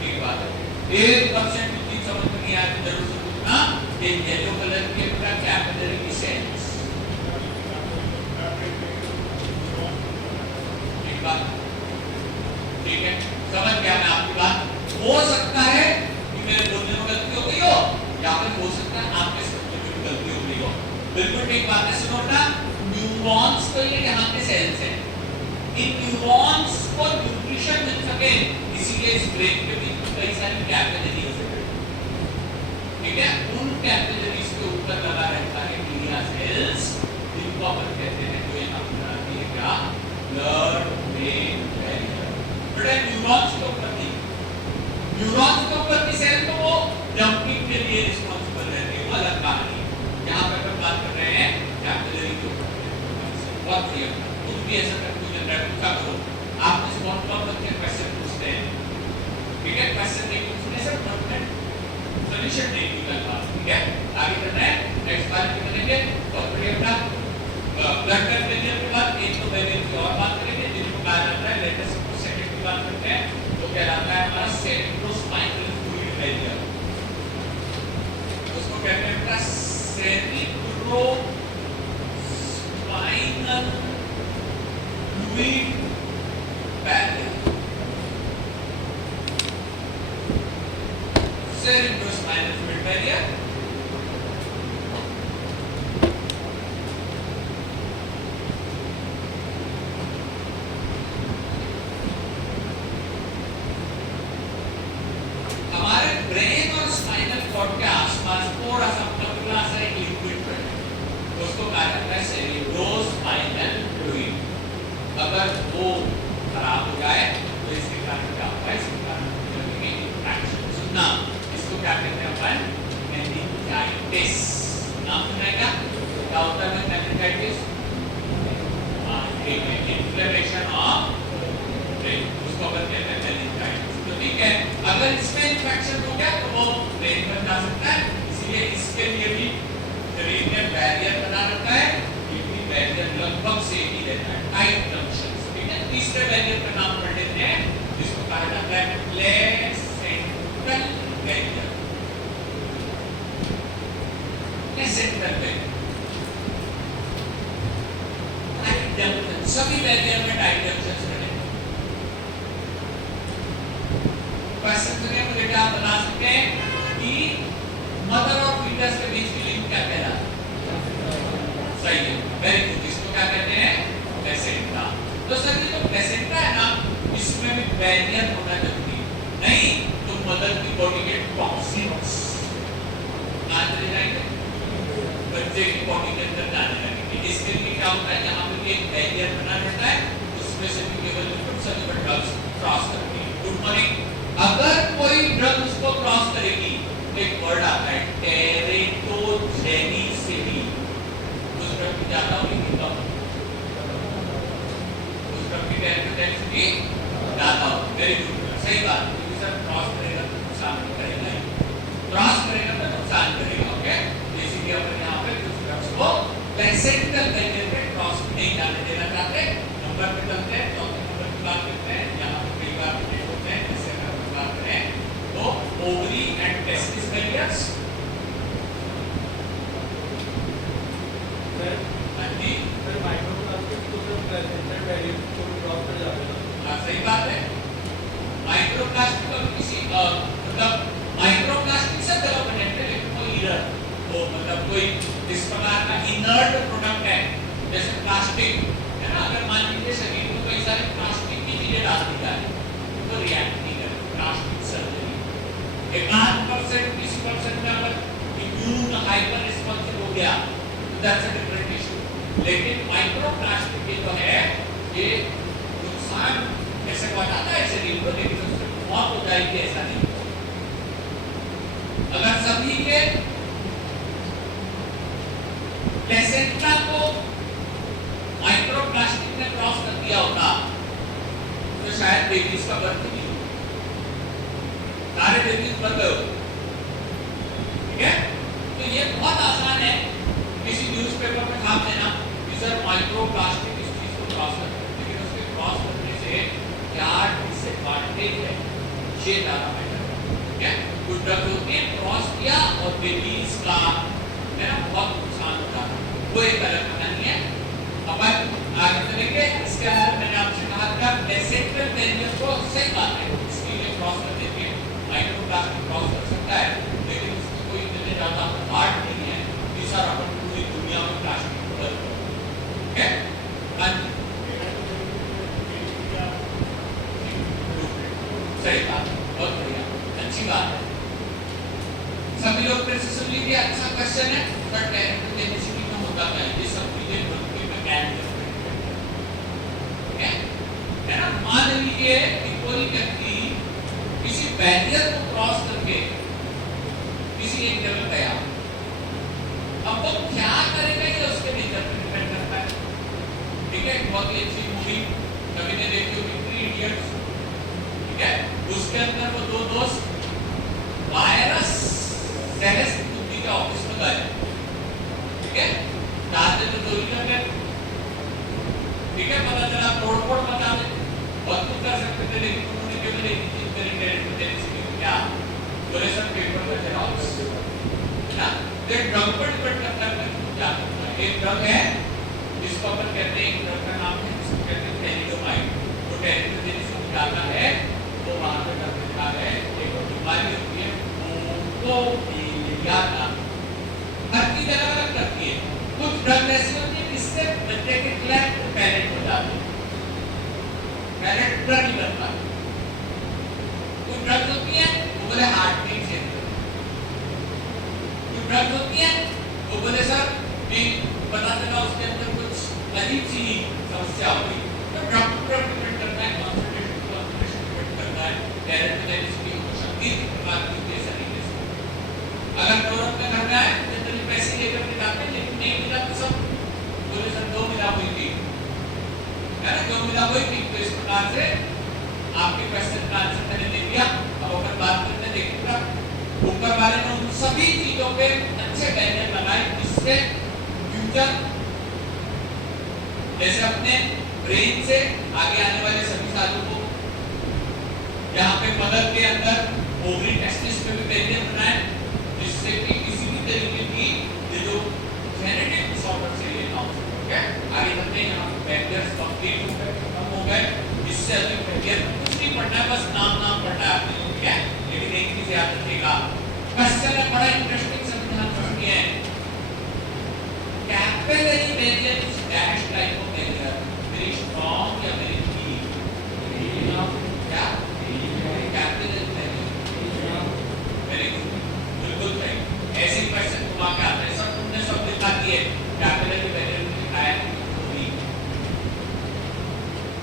ठीक बात है। 1% की समझ में नहीं आया तो जरूर से पूछना कि येलो कलर के पूरा कैपिलरी सेल्स, ठीक बात, ठीक है, समझ गया मैं आपकी बात। हो सकता है कि मेरे बोलने में गलती हो गई हो, या फिर हो सकता है आपके समझने में भी गलती हो गई हो, बिल्कुल ठीक बात है। सुनो ना, न्यूरॉन्स तो ये यहाँ के सेल्स हैं, इन न्यूरॉन्स को न्यूट्रिशन मिल सके इसीलिए इस ब्रेन के बीच में कई सारी कैपिलरीज है, ठीक है। उन कैपिलरीज के ऊपर लगा रहता है ग्लिया सेल्स, जिनको अपन कहते हैं जो यहाँ पर आती है क्या? Blood brain barrier. बेटा न्यूरॉन्स के ऊपर नहीं, न्यूरॉन्स के ऊपर की सेल तो वो जंपिंग के लिए रिस्पॉन्सिबल रहती है, वो अलग कहानी है। यहाँ पर अपन बात कर रहे हैं कैपिलरी के ऊपर, बहुत क्लियर। कुछ भी ऐसा कंफ्यूजन पूछा करो, आपने बहुत बच्चे क्वेश्चन पूछते हैं, ठीक है, क्वेश्चन नहीं पूछने ऐसे परमानेंट सॉल्यूशन नहीं निकलता। ठीक है, आगे करना है नेक्स्ट बार क्या करेंगे और फिर अपना ब्लड का बैरियर के बाद एक तो बैरियर की और बात करेंगे जिसको कहा जाता है लेटेस्ट को सेकंड की बात करते हैं तो कहलाता है हमारा सेरेब्रोस्पाइनल फ्लूइड बैरियर। उसको कहते हैं अपना cerebrospinal fluid barrier. Cerebrospinal fluid barrier हमारे ब्रेन और स्पाइनल कॉर्ड के आसपास थोड़ा सा पतला सा एक लिक्विड है उसको कहा जाता है सेरेब्रोस्पाइनल फ्लूइड। अगर वो खराब हो जाए तो इसके कारण क्या होता है, इसके कारण इंफेक्शन। सुनना क्या कहते हैं अपन मेनिंजाइटिस, नाम सुनेगा क्या होता है मेनिंजाइटिस? इन्फ्लेमेशन ऑफ ब्रेन, उसको अपन कहते हैं मेनिंजाइटिस। तो ठीक है, अगर इसमें इन्फेक्शन हो गया तो वो ब्रेन पर जा सकता है, इसलिए इसके लिए भी शरीर में बैरियर बना रखा है। ये भी बैरियर लगभग सेम ही रहता है, टाइट जंक्शन। ठीक है, तीसरे बैरियर का नाम पढ़ लेते हैं जिसको कहा जाता है प्लेसेंटल बैरियर। सेंट्रल बैरियर सभी बैरियर में टाइट जंक्शंस बने। क्वेश्चन सुनिए, मुझे क्या आप बता सकते हैं कि मदर और फीटस के बीच की लिंक क्या कहलाती है? सही है, वेरी गुड। इसको क्या कहते हैं? प्लेसेंटा। तो सर ये जो प्लेसेंटा है ना, इसमें भी बैरियर होना जरूरी है, नहीं तो मदर की बॉडी के टॉक्सिन्स ना चले जाएंगे, बच्चे की बॉडी के अंदर जाने लगेंगे। इसके लिए क्या होता है, यहाँ पे एक बैरियर बना रहता है, उसमें से भी केवल ड्रग्स क्रॉस करती है। Good morning. अगर कोई ड्रग उसको क्रॉस करेगी तो एक वर्ड आता है टेरेटोजेनिसिटी। उस ड्रग की ज्यादा होगी कि कम? उस ड्रग की टेरेटोजेनिसिटी ज्यादा होगी। वेरी गुड, सही बात। क्योंकि सर क्रॉस करेगा तो नुकसान नहीं करेगा, क्रॉस करेगा तो नुकसान करेगा। ओके, इसीलिए अपन यहाँ पे कुछ ड्रग्स को प्लेसेंटल बैरियर पे क्रॉस नहीं जाने देना चाहते। नंबर पे चलते हैं, चौथे नंबर की बात करते हैं। यहाँ पे कई बार देख होते हैं, जैसे अगर हम बात करें तो ovary and testis barriers. Sir microplastic को जो प्लेसेंटल बैरियर को क्रॉस कर जाते हैं। हाँ, सही बात है। माइक्रोप्लास्टिक को किसी मतलब माइक्रोप्लास्टिक से गलत बनेंगे, लेकिन वो इनर्ट, वो मतलब कोई इस प्रकार का इनर्ट प्रोडक्ट है जैसे प्लास्टिक है ना। अगर मान लीजिए शरीर में कई सारे प्लास्टिक की चीजें डाल दी जाए तो रिएक्ट नहीं करे। प्लास्टिक सर्जरी 1% 20% में अगर इम्यून हाइपर रिस्पॉन्सिव हो गया तो दैट्स अ डिफरेंट इशू। लेकिन माइक्रोप्लास्टिक ये जो है ये नुकसान ऐसे बताता है शरीर को, लेकिन उससे मौत हो जाएगी ऐसा नहीं। अगर सभी के प्लेसेंटा को माइक्रोप्लास्टिक ने क्रॉस कर दिया होता तो शायद बेबीज का बर्थ नहीं होता, सारे बेबीज मर गए होते। ठीक है, तो ये बहुत आसान है, किसी न्यूज़पेपर में छाप देना कि सर माइक्रोप्लास्टिक इस चीज को क्रॉस कर, लेकिन उसके क्रॉस करने से क्या डिसएडवांटेज है ये ज्यादा मैटर है। ठीक है, कुछ ड्रग्स होती है क्रॉस किया और बेबीज का है ना बहुत नुकसान होता है, वो एक अलग कहानी है। अपन आगे चलेंगे। इसके अंदर मैंने आपसे कहा था प्लेसेंटल बैरियर को सही बात है इसके लिए क्रॉस कर देते हैं, माइक्रोप्लास्टिक क्रॉस कर सकता है, लेकिन इसकी कोई इतने ज्यादा हार्ड नहीं है कि सर अपन पूरी दुनिया में प्लास्टिक को बंद कर। ठीक है, सही बात, बहुत बढ़िया, अच्छी बात है। सभी लोग फिर से सुन लीजिए, अच्छा क्वेश्चन है। बट टेरेटोजेनिसिटी में होता क्या है, ये सब चीजें बॉडी में कैन है ना। मान लीजिए कि कोई व्यक्ति किसी बैरियर को क्रॉस करके किसी एक जगह गया, अब वो क्या करेगा ये उसके नेचर पर डिपेंड करता है। ठीक है, बहुत ही अच्छी मूवी कभी ने देखी होगी, थ्री इडियट्स। ठीक है, उसके अंदर वो दो दोस्त ना, तो ड्रग पर डिपेंड करता है क्या करता है। एक ड्रग है जिसको अपन कहते हैं, एक ड्रग का नाम है जिसको कहते हैं थैलिडोमाइड। तो थैलिडोमाइड से निकालना है तो वहां पे करने का है एक बीमारी होती है मोनोफिलिया नाम। हर चीज अलग अलग करती है। कुछ ड्रग ऐसी होती है जिससे बच्चे के क्लैट पैरेट हो जाते हैं, पैरेट पूरा नहीं बनता। कुछ ड्रग्स होती है वो बोले हार्ट बीट से, कुछ ड्रग्स होती है वो बोले सर मैं पता चला उसके अंदर कुछ अजीब सी समस्या हो गई। तो ड्रग पर डिपेंड करता है, कॉन्सेंट्रेशन डिपेंड करता है, पैरेट की शक्ति प्रकार की कैसा नहीं दे सकती। अगर डोरम का घर में आए जनरली पैसे लेकर के जाते हैं, लेकिन नहीं मिला तो सब बोले सर 2 मिला हुई थी, है ना, 2 मिला हुई थी। तो इस प्रकार से आपके क्वेश्चन का आंसर मैंने दे दिया। अब अपन बात करते देखिएगा ऊपर वाले ने उन सभी चीजों पे अच्छे बैरियर लगाए जिससे फ्यूचर जैसे अपने ब्रेन से आगे आने वाले सभी सालों को यहाँ पे मदर के अंदर ओवरी टेस्टिस पे भी बैरियर बनाए जिससे कि किसी भी तरीके की ये जो जेनेटिक डिसऑर्डर से ये ना हो सके। आगे बढ़ते हैं, यहाँ पे बैरियर्स कंप्लीट हो गए, खत्म हो गए। इससे अधिक बैरियर कुछ नहीं पढ़ना है, बस नाम पढ़ना है आपने, ठीक है। लेकिन एक चीज याद रखिएगा, क्वेश्चन है बड़ा इंटरेस्टिंग संविधान प्रश्न है। Capillary barrier is dash type of barrier, very strong या वेरी वीक? क्या कैपिलरी बैरियर? वेरी गुड, बिल्कुल सही। ऐसे क्वेश्चन घुमा के आते हैं, सब तुमने सब लिखा दिए कैपिलरी बैरियर में लिखाया है वीक।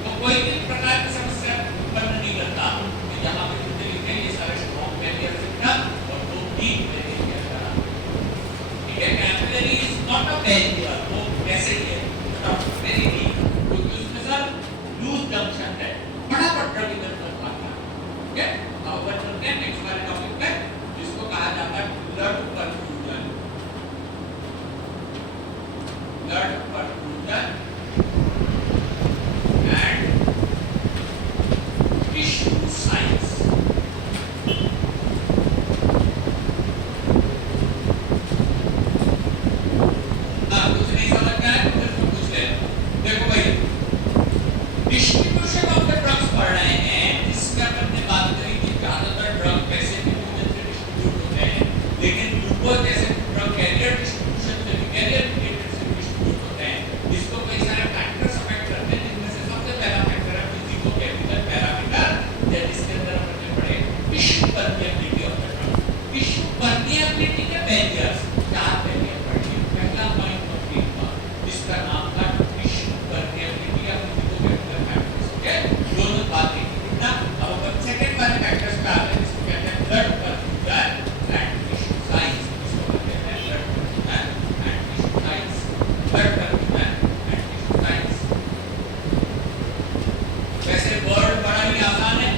तो कोई भी प्रकार की समस्या उत्पन्न नहीं करता। तो यहाँ पे तुमने लिखे ये सारे स्ट्रांग बैरियर लिखना और वो वीक बैरियर लिखना, ठीक है। Capillary is not a barrier, वो कैसे ही है, वेरी वीक, क्योंकि उसमें सर लूज जंक्शन है, फटाफट ड्रग इधर कर पाता है, ठीक है। अब अपन चलते हैं नेक्स्ट वाले टॉपिक पे जिसको कहा जाता है blood perfusion. Blood perfusion and tissue science. कुछ नहीं समझ में आया तो फिर पूछ ले। देखो भाई, डिस्ट्रीब्यूशन ऑफ द ड्रग्स पढ़ रहे हैं, जिसका हमने बात करी कि ज्यादातर ड्रग कैसे डिफ्यूजन से डिस्ट्रीब्यूट होते हैं, लेकिन ग्लूकोज जैसे ड्रग कैरियर डिस्ट्रीब्यूशन से कैरियर रिलेटेड से डिस्ट्रीब्यूट होते हैं, जिसको कई सारे फैक्टर्स अफेक्ट करते हैं, जिनमें से सबसे पहला फैक्टर है फिजिको-केमिकल पैरामीटर, या जिसके अंदर हमने पढ़े tissue permeability of the drug. Tissue permeability के बैरियर्स, 4 बैरियर पढ़िए। पहला पॉइंट कंप्लीट हुआ जिसका नाम था टिश्यू परमिएबिलिटी या फिजिको-केमिकल फैक्टर्स, ओके। दोनों बातें कितना। अब अपन सेकंड वाले फैक्टर्स पे आते हैं जिसको कहते हैं blood perfusion and tissue science. इसको कहते हैं blood perfusion and tissue science. Blood perfusion and tissue science, वैसे वर्ड बड़ा ही आसान है।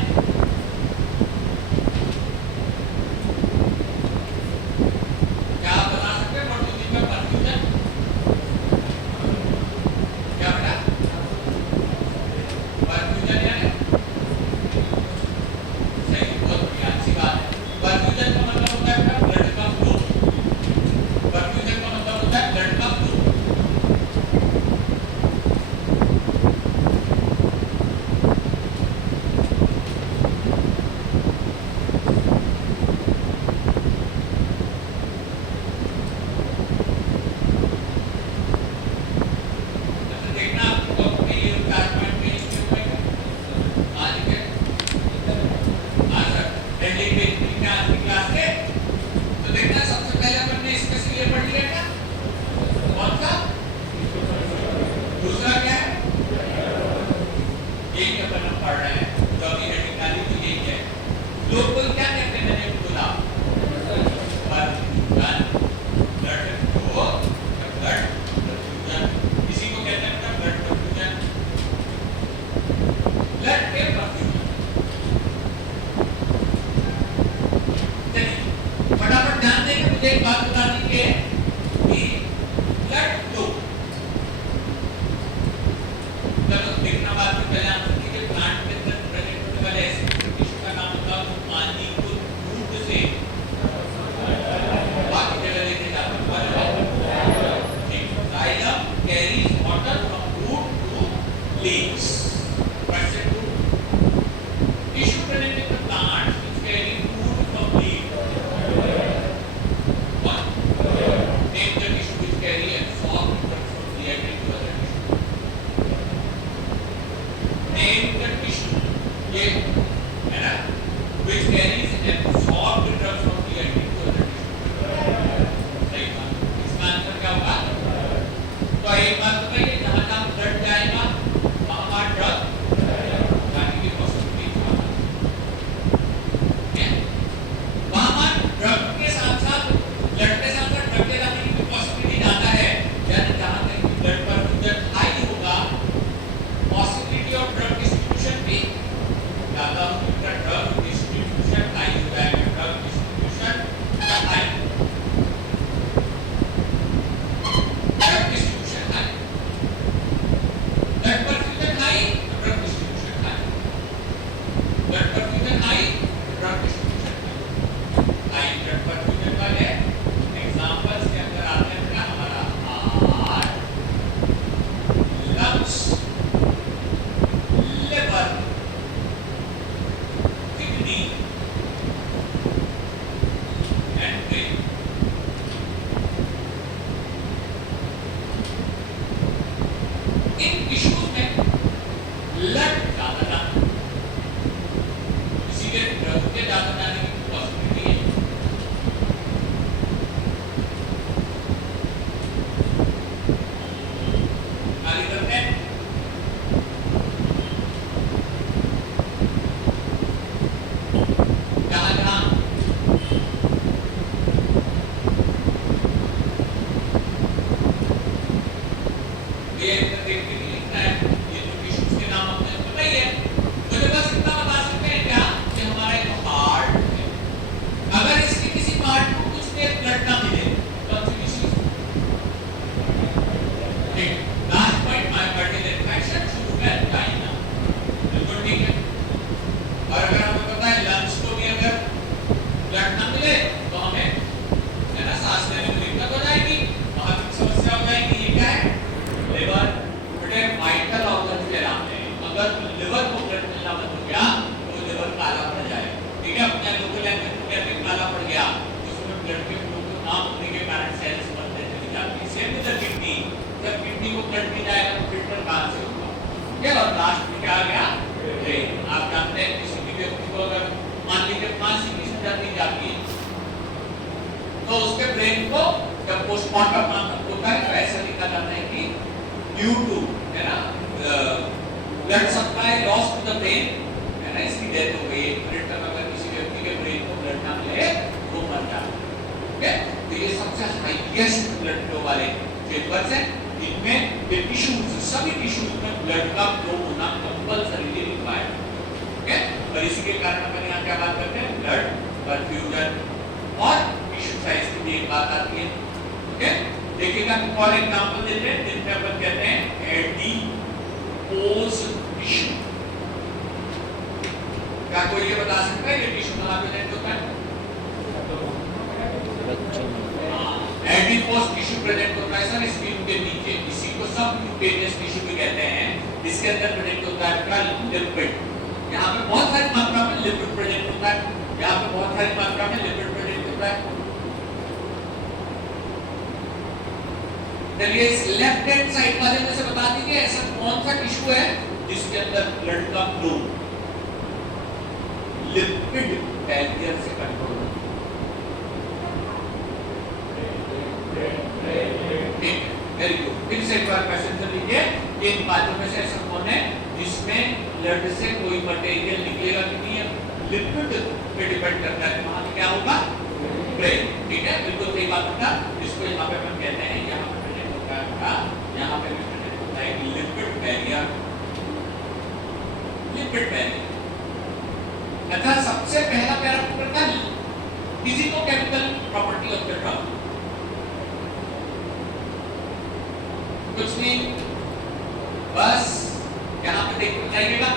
क्या आप बता सकते हैं वर्ड में परफ्यूजन क्या बेटा? परफ्यूजन यानी सही, बहुत बढ़िया, अच्छी बात है। परफ्यूजन का मतलब होता है ब्लड का फ्लो। परफ्यूजन का मतलब होता है ब्लड का फ्लो। तो देखना आपको अपने ये 4 पॉइंट में इसमें होगा आज के आज हेडिंग में आज की क्लास के। तो देखना सबसे पहले अपन ने इसके लिए पढ़ लिया क्या, कौन सा? दूसरा क्या है? यही अपन पढ़ रहे हैं, जो अभी हेडिंग डाली तो यही है। लोग कोई क्या कहते हैं, मैंने बोला परफ्यूजन, ब्लड फ्लो या ब्लड परफ्यूजन, इसी को कहते हैं ब्लड परफ्यूजन, ब्लड के परफ्यूजन। चलिए फटाफट ध्यान देंगे, मुझे एक बात बतानी है कि ब्लड फ्लो, चलो देखना बात में पहले आंसर कीजिए। प्लांट के अंदर प्रेजेंट होने वाले ऐसे टिश्यू का नाम बताओ जो पानी को दूध से बाकी जगह absorb the drug from GI into other tissue. सही बात। इसका आंसर क्या होगा? तो एक बात बताइए, जहाँ जहाँ ब्लड जाएगा वहाँ ड्रग जाने की पॉसिबिलिटी है। वहाँ ड्रग के साथ साथ ब्लड के साथ साथ ड्रग के जाने की पॉसिबिलिटी ज्यादा है। यानी जहाँ तक ब्लड परफ्यूजन हाई होगा, पॉसिबिलिटी ऑफ ड्रग डिस्ट्रीब्यूशन भी ज्यादा होगी। ड्रग डिस्ट्रीब्यूशन हाई हो जाएगा। Drug distribution high, drug distribution high, blood perfusion high, drug distribution high, blood perfusion high, drug distribution high blood perfusion वाले एग्जांपल्स के अंदर आते हैं ना हमारा heart, lungs, liver, kidney and brain. In tissues में ब्लड ज्यादा जाता है, इसीलिए ड्रग के ज्यादा जाने की पॉसिबिलिटी है। आगे करते हैं। जहाँ जहाँ ये देखने के लिए लिखना है, ये जो टिश्यूज के नाम आपने पता ही है। मुझे बस इतना बता सकते हैं क्या कि हमारा एक हार्ट है, अगर इसके किसी पार्ट को कुछ देर ब्लड ना मिले तो कौन सी टिश्यूज? ठीक, लास्ट पॉइंट मायोकार्डियल इन्फेक्शन शुरू में चाइना, बिल्कुल ठीक है। और अगर हमें पता है लंग्स को भी अगर ब्लड ना मिले तो हमें है ना सांस लेने में दिक्कत हो जाएगी, वहां की समस्या हो जाएगी। ये क्या है? लिवर। बेटे वाइटल ऑर्गन कहलाते हैं। अगर लिवर को ब्लड मिलना बंद हो गया तो लिवर काला पड़ जाएगा। ठीक है, अपने लोकल लैंग्वेज में कहते हैं काला पड़ गया, उसमें ब्लड के फ्लो को ना होने के कारण सेल्स बनते चली जाती है। सेम विद द किडनी, जब किडनी को ब्लड मिल जाएगा तो फिल्टर कहां से होगा? क्या? और लास्ट में क्या आ गया? ब्रेन। आप जानते हैं किसी भी व्यक्ति को अगर मान लीजिए फांसी की सजा दी जाती है तो उसके ब्रेन को जब पोस्टमार्टम होता है तो ऐसा लिखा जाता है कि ड्यू टू है ना blood supply loss to the brain, है ना, इसकी डेथ हो गई। रिटर्न अगर किसी व्यक्ति के ब्रेन को ब्लड ना मिले वो मर जाता है। ओके, तो ये सबसे हाईएस्ट ब्लड फ्लो वाले चेंबर्स हैं। इनमें ये टिश्यूज, सभी टिश्यूज में ब्लड का फ्लो होना कंपल्सरीली रिक्वायर्ड है। ओके, और इसी के कारण अपन यहाँ क्या बात करते हैं? ब्लड परफ्यूजन और टिश्यू साइज की भी एक बात आती है। ओके, देखिएगा फॉर एग्जांपल देते हैं जिनमें अपन कहते हैं एडिपोज टिश्यू। क्या कोई ये बता सकता है ये टिश्यू कहाँ प्रेजेंट होता है? एडिपोज टिश्यू प्रेजेंट होता है सर स्किन के नीचे, इसी को सबक्यूटेनियस टिश्यू भी कहते हैं। इसके अंदर प्रेजेंट होता है आपका लिपिड। यहाँ पे बहुत सारी मात्रा में लिपिड प्रेजेंट होता है, यहाँ पे बहुत सारी मात्रा में लिपिड प्रेजेंट होता है। चलिए इस लेफ्ट हैंड साइड वाले में से बता दीजिए ऐसा कौन सा टिश्यू है जिसके अंदर ब्लड का फ्लो लिपिड बैरियर से कंट्रोल होता है? Very good. फिर से एक बार क्वेश्चन कर लीजिए, इन बातों में से ऐसा कौन है जिसमें ब्लड से कोई मटेरियल निकलेगा कि नहीं? लिपिड पे डिपेंड करता है, वहां पे क्या होगा? ब्रेन। ठीक है, बिल्कुल सही बात होगा। इसको यहाँ पे हम कहते हैं, यहाँ पे प्रेजेंट होता है, यहाँ पे भी प्रेजेंट होता है लिपिड बैरियर। Lipid barrier. अच्छा, सबसे पहला पैरामीटर था physico-chemical property of the drug. कुछ नहीं, बस यहाँ पे देख बताइएगा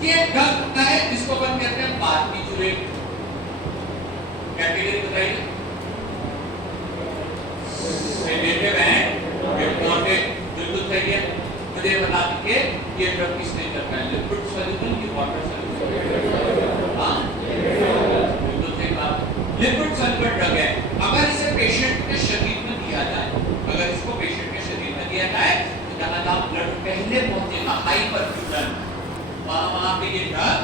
कि एक ड्रग होता है जिसको अपन कहते हैं बार्बिटूरेट। कैटेगरी बताइए। Sedative and hypnotic. बिल्कुल सही है। मुझे बता दीजिए ये ड्रग किस नेचर का है? लिपिड सॉल्युबल की वाटर सॉल्युबल? हाँ, बिल्कुल सही बात। लिपिड सॉल्युबल ड्रग है। अगर इसे पेशेंट के शरीर में दिया जाए, अगर इसको पेशेंट के शरीर में दिया जाए तो जहाँ जहाँ ब्लड पहले पहुंचेगा हाई परफ्यूजन, वहां पे ये ड्रग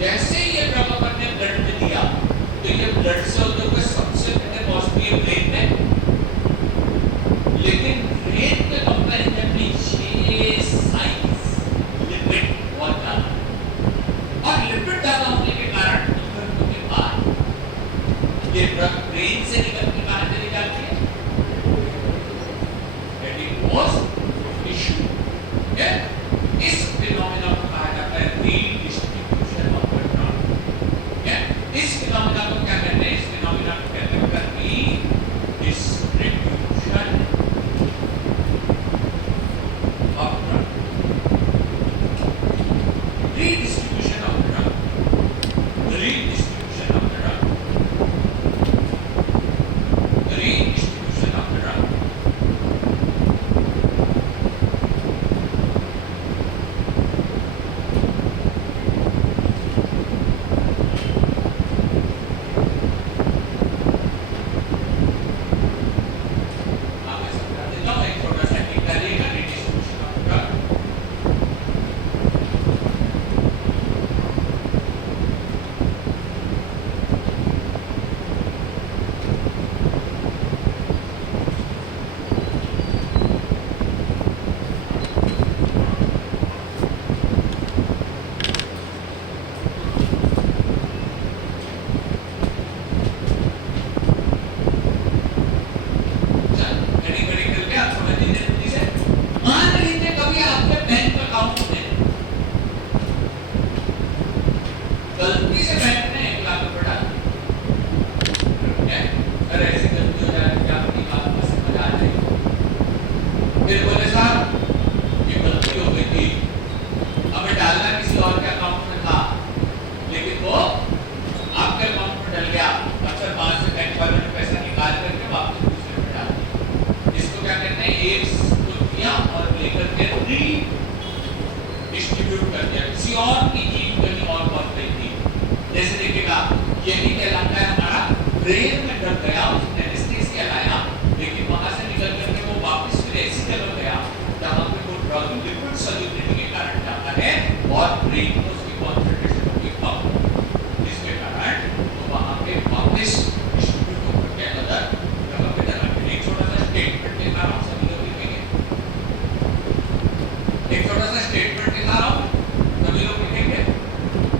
जैसे ही ये ड्रग अपन ने ब्लड में दिया तो ये ब्लड से होते हुए सबसे पहले पहुंचती है ब्रेन में, लेकिन ब्रेन के कंपैरिजन में ये साइज लिपिड बहुत ज्यादा, और लिपिड ज्यादा होने के कारण उन के बाद ये ड्रग ब्रेन से निकल के कहां चली जाती है, एडिपोज टिश्यू। इस फिनोमेना को कहा जाता है रीडिस्ट्रीब्यूशन ऑफ द ड्रग। इस फिनोमेना को क्या कहते हैं, इस फिनोमेना को कहते हैं redistribution of drug. Redistribution of drug, redistribution of drug, redistribution of drug. गलती से बैंक ने 1 लाख रुपए डाल दिए, अरे ऐसी गलती हो जाए क्या आपकी बात में समझ आ जाएगी। फिर बोले साहब ये गलती हो गई थी, हमें डालना किसी और के अकाउंट में था, लेकिन वो आपके अकाउंट में डल गया, अच्छा 5 से बैंक वालों ने पैसा निकाल करके वापस दूसरे में डाल दिया। इसको क्या कहते हैं, एक को दिया और लेकर के री डिस्ट्रीब्यूट कर दिया, किसी और की जीत कहीं और पहुंच गई थी। जैसे देखिएगा ये भी कहलाता है हमारा ब्रेन में डर गया, उसने एनेस्थीसिया लाया, लेकिन वहां से निकल करके वो वापस फिर ऐसी जगह गया जहां पे वो ड्रग लिक्विड सॉल्युबिलिटी के कारण जाता है और ब्रेन को उसकी कॉन्सेंट्रेशन होगी कम, जिसके कारण वो वहां पे वापस डिस्ट्रीब्यूट होकर के अदर जगह पे जाता है। एक छोटा सा स्टेटमेंट लिखा रहा हूं, सभी लोग लिखेंगे, एक छोटा सा स्टेटमेंट लिखा रहा हूं, सभी लोग लिखेंगे,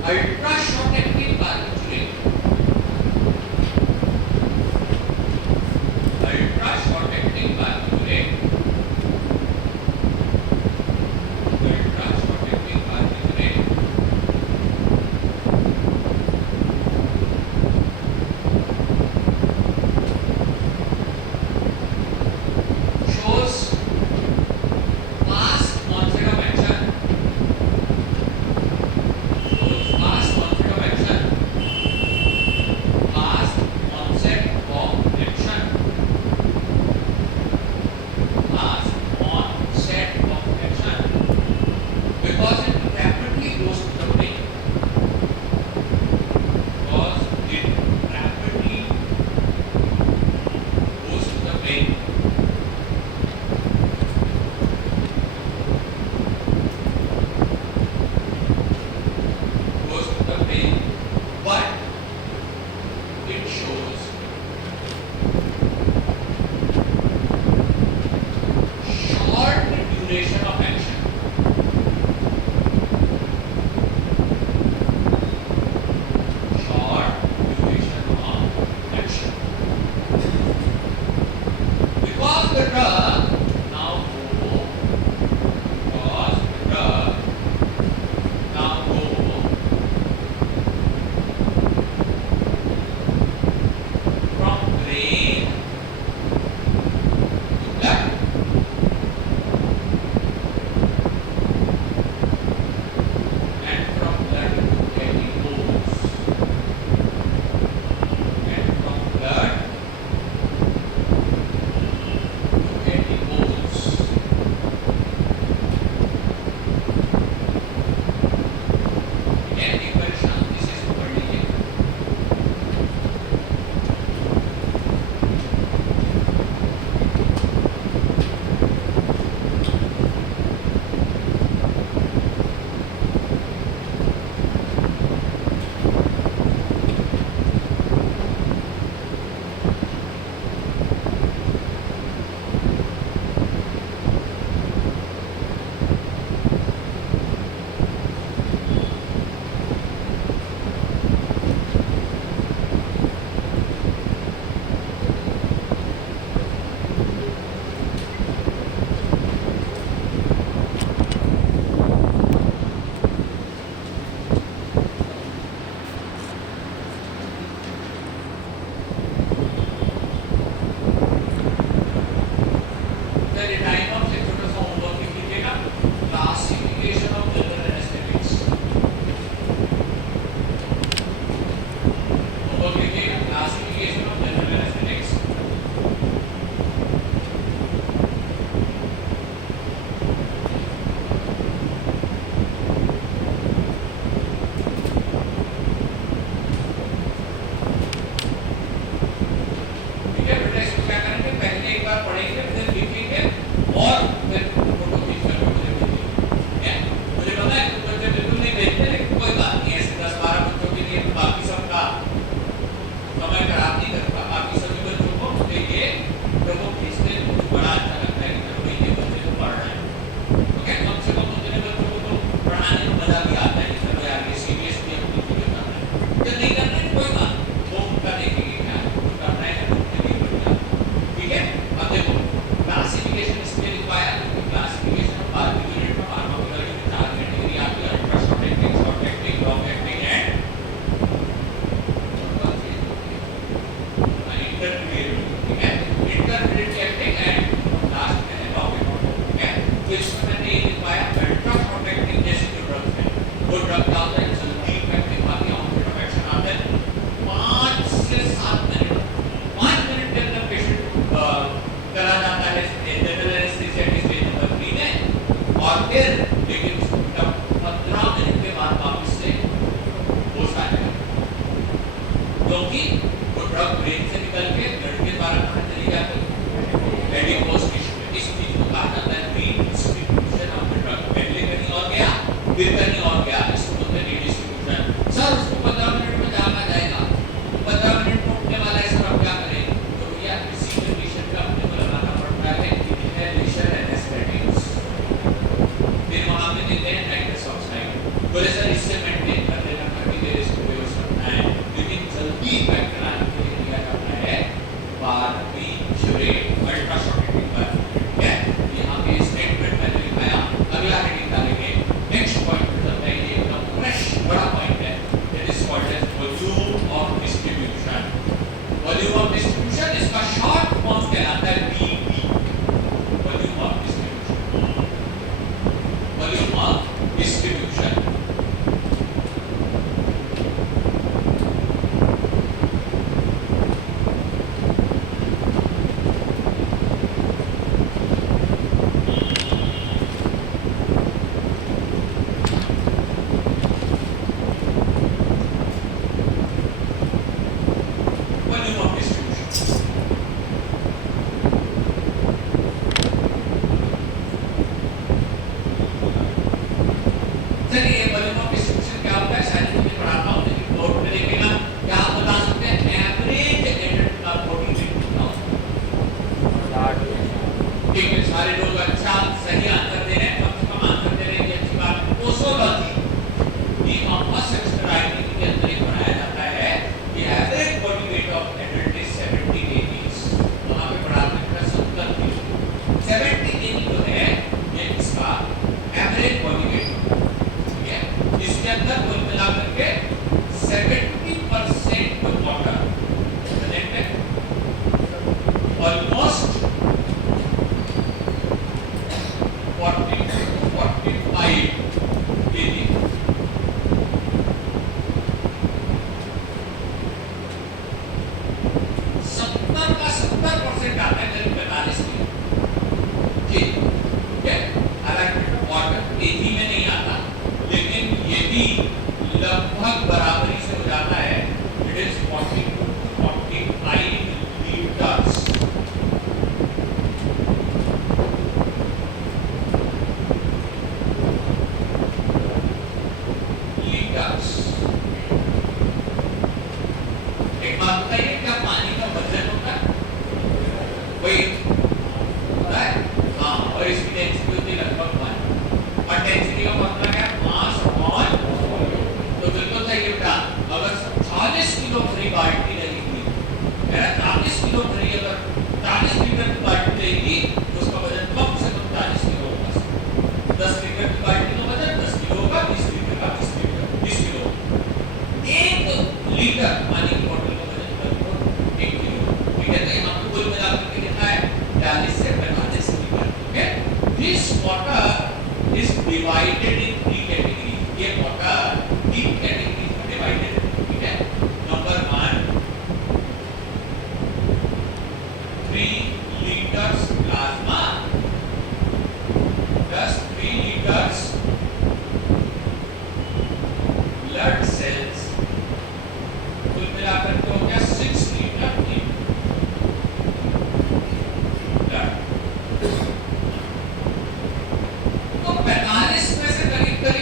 ultra short active barbiturate, ultra short active barbiturate, ultra short active barbiturate shows fast onset of action, shows fast onset फिर कहीं और गया, इसको बोलते हैं रीडिस्ट्रीब्यूशन। सर उसको 15 मिनट में जाना जाएगा, 15 मिनट में उठने वाला है, सर अब क्या करें? तो भैया किसी कंडीशन पे अपने को लगाना पड़ता है इनहेलेशन एनेस्थेटिक्स। फिर वहां पे देते हैं नाइट्रस ऑक्साइड। बोले सर इससे मेंटेन कर देना 30 देर इसको बेहोश रखना है, लेकिन जल्दी इफेक्ट कराने के लिए किया जाता है बारबीट्यूरेट अल्ट्रासोनिक पर। ठीक है, यहाँ पे स्टेटमेंट मैंने लिखाया, अगला हेडिंग डालेंगे। नेक्स्ट पॉइंट चलते हैं, ये एकदम फ्रेश बड़ा पॉइंट है। It is called as volume of distribution. Volume of distribution इसका शॉर्ट फॉर्म कहलाता है VD, volume of distribution. Volume of distribution volume of distribution चलिए, वॉल्यूम ऑफ डिस्ट्रीब्यूशन क्या होता है शायद मैं पढ़ाता हूँ, लेकिन नोट में लिखेगा। क्या आप बता सकते हैं एवरेज एडेड का बॉडी वेट कितना होता है? ठीक है, सारे लोग अच्छा सही आंसर दे रहे हैं, कम से कम आंसर दे रहे हैं, ये अच्छी बात है। पोसोलॉजी ये ऑफर्स एक्सट्राइटिंग के अंदर एक बनाया जाता है कि average body weight of adult is 70 kg। वहां पे पढ़ाते हैं 70 किलो। 70 kg जो है ये इसका एवरेज बॉडी वेट, ठीक है। इसके अंदर कुल मिलाकर के 70% वाटर प्रेजेंट है, ऑलमोस्ट 40 to 45 kg। सत्तर का 70% आता है करीब 45 किलो। ठीक है, हालांकि वाटर केजी में नहीं आता, लेकिन ये भी लगभग बराबरी से हो जाता है। It is 40 to 45 litres. Litres. एक बात बताइए, क्या पानी का वजन होता है? वही होता है, हाँ, और इसकी डेंसिटी होती है लगभग 1, और डेंसिटी का मतलब क्या है? Mass upon. तो बिल्कुल सही है बेटा, अगर 40 किलो भरी बाल्टी रहेगी, मेरा 40 किलो भरी, अगर 40 लीटर की बाल्टी रहेगी तो उसका वजन कम से कम 40 किलो होगा। 10 लीटर की बाल्टी का वजन 10 किलो होगा, 20 लीटर का 20 किलो। 1 लीटर पानी की बोतल का वजन लगभग 1 किलो। ठीक है, तो यहाँ पे कुल मिलाकर के कितना है? 40 से 45 litre. Okay, this water is divided in 3 category. ये वाटर 3 कैटेगरी में डिवाइडेड है। ठीक है, number 1 3 litres plasma, plus 3 litres blood cells, कुल मिलाकर के हो गया 6 लीटर की ब्लड। तो 45 में से करीब करीब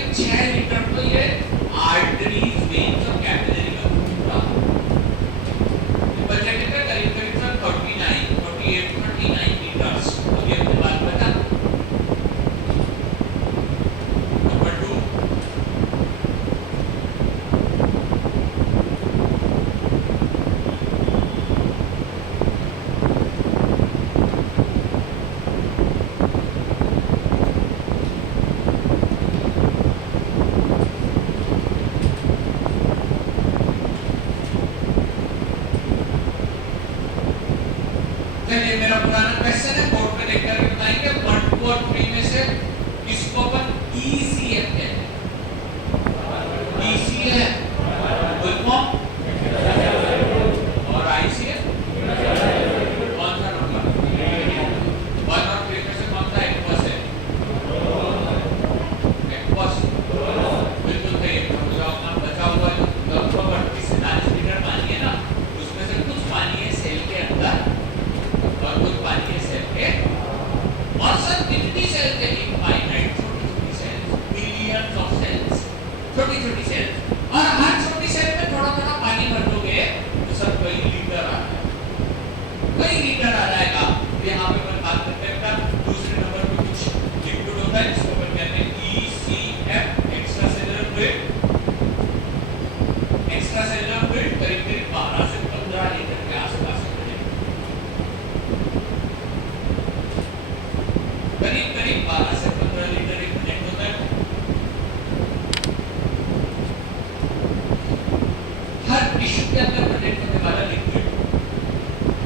उसके अंदर प्रेजेंट होने वाला लिक्विड,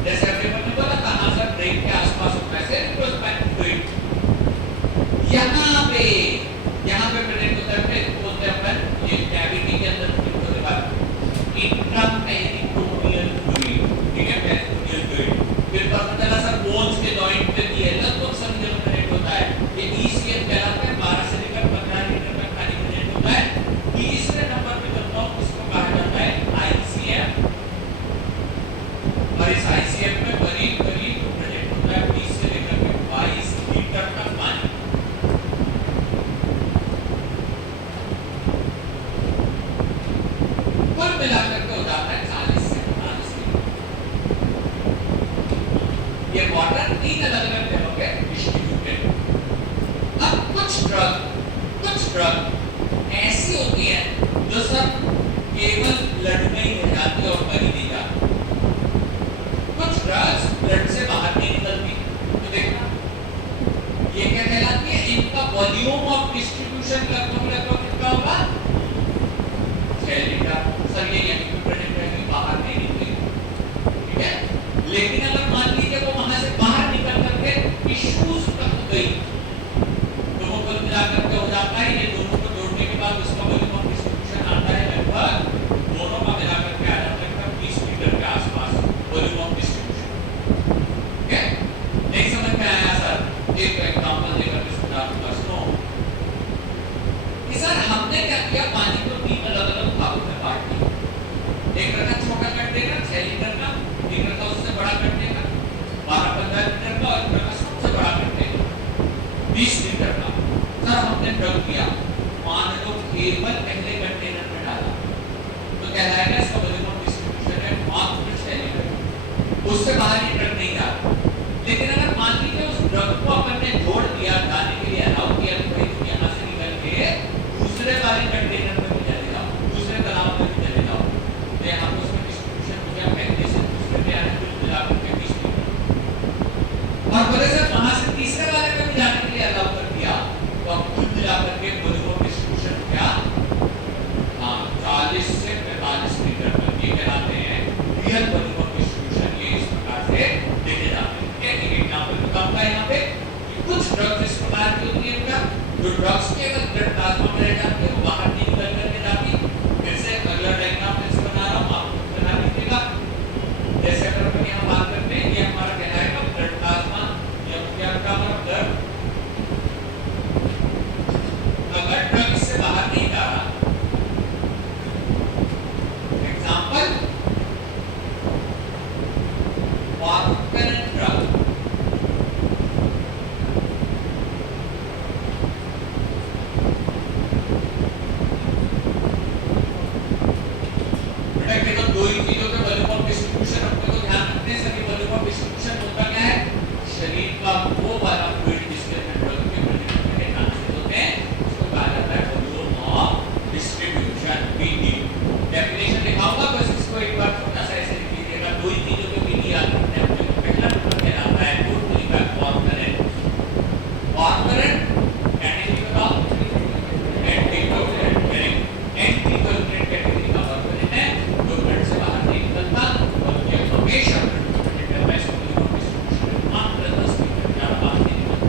जैसे अभी मैंने बोला कहां सर ब्रेक के आसपास होता है से रिप्रोस्पेक्ट फ्लूइड, यहाँ पे प्रेजेंट होता है, इसको बोलते हैं अपन ये कैविटी के अंदर प्रेजेंट होने वाला इंट्रापेरिटोनियल फ्लूइड, ठीक है, पेरिटोनियल फ्लूइड। फिर पता चला सर बोन्स के जॉइंट पे भी लगभग सब जगह प्रेजेंट होता है, ये ईसीएम कहलाता है, 12 से लेकर 15 लीटर तक पानी प्रेजेंट होता है। तीसरे नंबर पे चलता हूं, इसको कहा जाता है आईसीएम, और इस आईसीएम में करीब प्रेजेंट होता है 20 से लेकर 22 लीटर तक पानी। कुल मिलाकर के हो जाता है 40 से 45 लीटर। ये वाटर 3 अलग-अलग लेवल पे डिस्ट्रीब्यूटेड। अब कुछ ड्रग ऐसी होती है जो सब केवल ब्लड में ही रह जाती है और मरी नहीं जाती। कुछ ड्रग्स ब्लड से बाहर नहीं निकलती, तो देखना ये क्या कहलाती है, इनका वॉल्यूम ऑफ डिस्ट्रीब्यूशन लगभग कितना होगा, 6 लीटर। सर ये यहीं पे प्रेजेंट रहेगी, बाहर नहीं निकलेगी, ठीक है। लेकिन अगर मान लीजिए वो वहां से बाहर निकल करके टिश्यूज तक गई, तो वो कुल मिलाकर के हो जाता है, ये दोनों को जोड़ने के बाद उसका वॉल्यूम ऑफ डिस्ट्रीब्यूशन आता है लगभग, दोनों का मिलाकर के आ जाता है 20 लीटर के आसपास वॉल्यूम ऑफ डिस्ट्रीब्यूशन, ठीक है। नहीं समझ में आया सर, एक एग्जांपल देकर के समझा दूंगा, सुनो कि सर हमने क्या किया, पानी को 3 अलग-अलग भागों में बांट दिया। एक रखा छोटा कंटेनर 6 लीटर का, एक रखा उससे बड़ा कंटेनर 12-15 लीटर का, और एक रखा सबसे बड़ा कंटेनर 20 लीटर का। सर हमने ड्रग किया, मान लो केवल पहले कंटेनर में डाला, तो कहलाएगा इसका वॉल्यूम ऑफ डिस्ट्रीब्यूशन है मात्र 6 लीटर, उससे बाहर ये ड्रग नहीं जाता। लेकिन अगर मान लीजिए उस ड्रग को अपन ने जोड़ दिया, जाने के लिए अलाउ किया, तो भाई यहाँ से निकल के दूसरे वाले कंटेनर में भी चले जाओ, दूसरे तालाब में भी चले जाओ, तो यहाँ पे उसका डिस्ट्रीब्यूशन हो गया पहले से दूसरे पे आने कुल मिलाकर के 20 लीटर। और बोले सर वहां से तीसरे वाले पे भी जाने के लिए अलाउ कर दिया, तो अब कुल मिलाकर के वॉल्यूम ऑफ डिस्ट्रीब्यूशन हो गया 40 से 45 लीटर तक। ये कहलाते हैं रियल वॉल्यूम ऑफ डिस्ट्रीब्यूशन, ये इस प्रकार से देखे जाते हैं। एक एग्जांपल बताऊंगा यहाँ पे कि कुछ ड्रग्स इस प्रकार की होती है, जो ड्रग्स केवल ब्लड प्लाज्मा में रह जाती है, वो बाहर नहीं निकल करके जाती। फिर से अगला डायग्राम फिर से बना रहा हूँ, आप लोग बना लीजिएगा। जैसे अगर अपन यहाँ बात करते हैं, ये हमारा कहलाएगा ब्लड प्लाज्मा, ये क्या होगा हमारा ब्लड। अगर ड्रग इससे बाहर नहीं जा रहा, एग्जांपल वार्फरिन ड्रग, केवल दो ही चीजों के वॉल्यूम ऑफ डिस्ट्रीब्यूशन अपने को ध्यान रखने से, सभी वॉल्यूम ऑफ डिस्ट्रीब्यूशन होता क्या है, शरीर का वो वाला फ्लूइड जिसके अंदर ड्रग के प्रेजेंट होने के चांसेस होते हैं, उसको कहा जाता है volume of distribution, VD. Definition लिखाऊंगा, बस इसको एक बार छोटा सा ऐसे लिख लीजिएगा, दो ही चीजों के वीडी याद रखने हैं। पहला नंबर कहलाता है वार्फरिन। वार्फरिन कैटेगरी बताओ, एंटीकोगुलेंट कैटेगरी का वार्फरिन है, जो ब्लड से बाहर नहीं निकलता और ये हमेशा ब्लड में वॉल्यूम ऑफ डिस्ट्रीब्यूशन मात्र 10 लीटर, ज्यादा बाहर नहीं निकलता,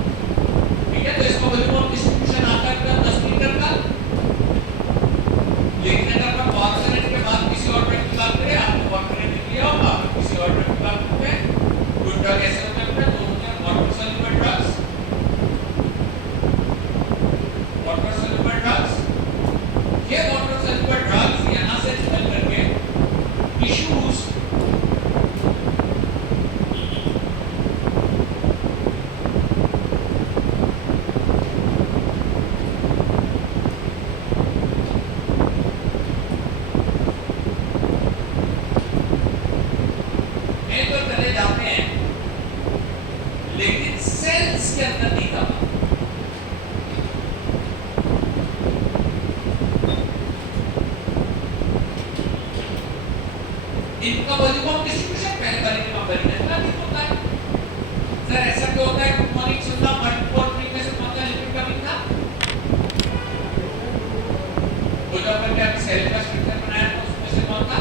ठीक है। तो इसका वॉल्यूम ऑफ डिस्ट्रीब्यूशन आता है 10 लीटर का। लेकिन अगर हम वार्फरिन के बाद किसी और ड्रग की बात करें, आपने वार्फरिन लिख लिया होगा, किसी और ड्रग की बात करते हैं, कुछ ड्रग ऐसे होते हैं, दो होते हैं water soluble drugs, water soluble drugs. ये वाटर सॉल्युबल ड्रग्स यहाँ से निकल करके टिश्यूज में तो चले जाते हैं, लेकिन सेल्स के अंदर नहीं जाता। इनका वॉल्यूम ऑफ डिस्ट्रीब्यूशन पहले वाले के कंपैरिजन में अधिक होता है। सर ऐसा क्यों होता है? गुड मॉर्निंग सुनना, 1 4 3 में से कौन सा लिक्विड का मिल था? तो जब अपन ने सेल का स्ट्रक्चर बनाया था, उसमें से कौन था?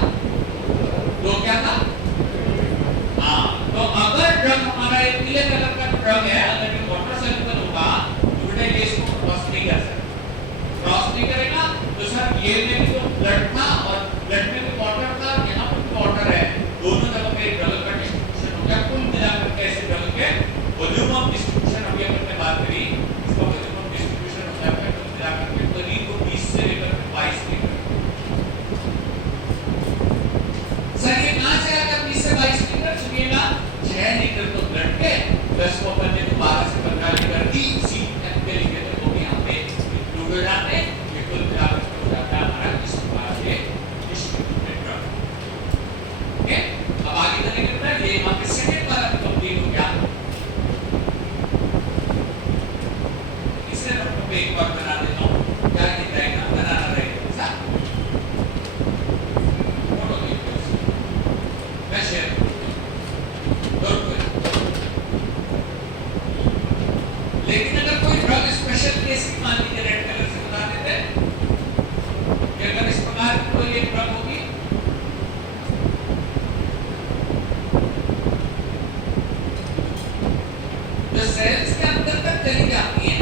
सर ये में भी तो ब्लड था और ब्लड में भी वाटर था, यहाँ पर भी वाटर है, दोनों जगह पे ड्रग का डिस्ट्रीब्यूशन हो गया। कुल मिलाकर के ऐसे ड्रग के वॉल्यूम ऑफ डिस्ट्रीब्यूशन अभी अपन ने बात करी, इसका वॉल्यूम ऑफ डिस्ट्रीब्यूशन हो जाता है कुल मिलाकर के करीब 20 से लेकर 22 लीटर। सर ये कहां से आया 20 से 22 लीटर? सुनिएगा 6 लीटर तो ब्लड के प्लस वो अपन ने 12 से 15 लीटर डी सी एफ के लिए तो वो भी यहाँ पे इंक्लूड हो जाते हैं। ये कुल मिलाकर के हो जाता है हमारा इस प्रकार के डिस्ट्रीब्यूटेड ड्रग। ओके, अब आगे चलेंगे बेटा, ये यहाँ पे सेकंड वाला भी कंप्लीट हो गया। इसे हम लोग एक बार बना देता हूँ, क्या दिख रहेगा, बनाना रहेगा ऐसा फोटो देखते हैं, मैं शेयर करूँगा। लेकिन अगर कोई ड्रग स्पेशल केस की मान लीजिए रेड कलर से बता देते कि अगर इस प्रकार की कोई एक ड्रग होगी जो सेल्स के अंदर तक चली जाती है,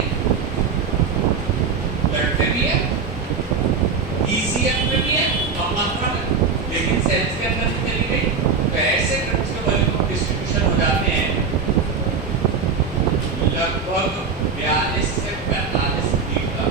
ब्लड में भी है, ईसीएम में भी है और मात्रा में, लेकिन सेल्स के अंदर नहीं चली गई, तो ऐसे ड्रग्स के वॉल्यूम ऑफ डिस्ट्रीब्यूशन हो जाते हैं लगभग 42 से 45 लीटर।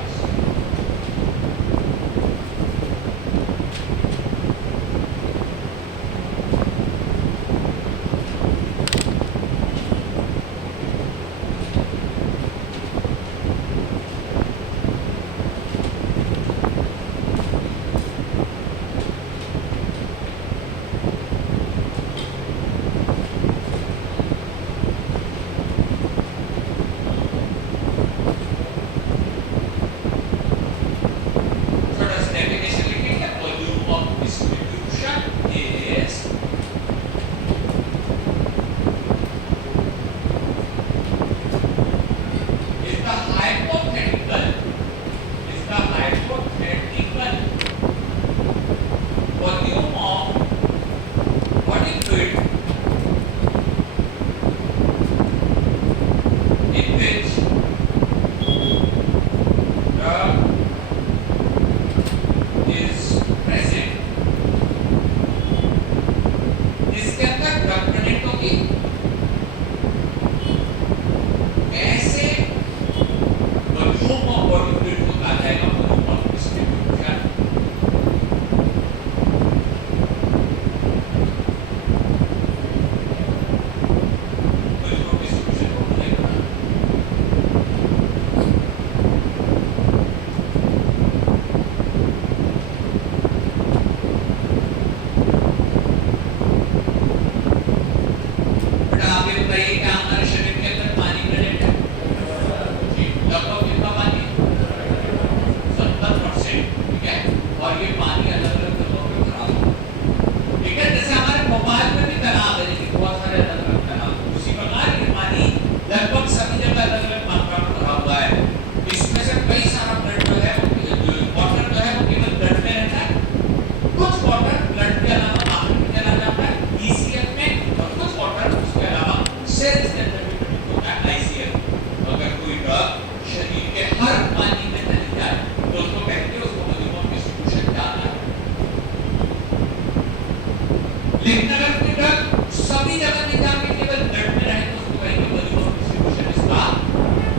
लेकिन अगर कोई ड्रग सभी जगह नहीं जाके केवल ब्लड में रहे तो उसको कहेंगे वॉल्यूम ऑफ डिस्ट्रीब्यूशन इसका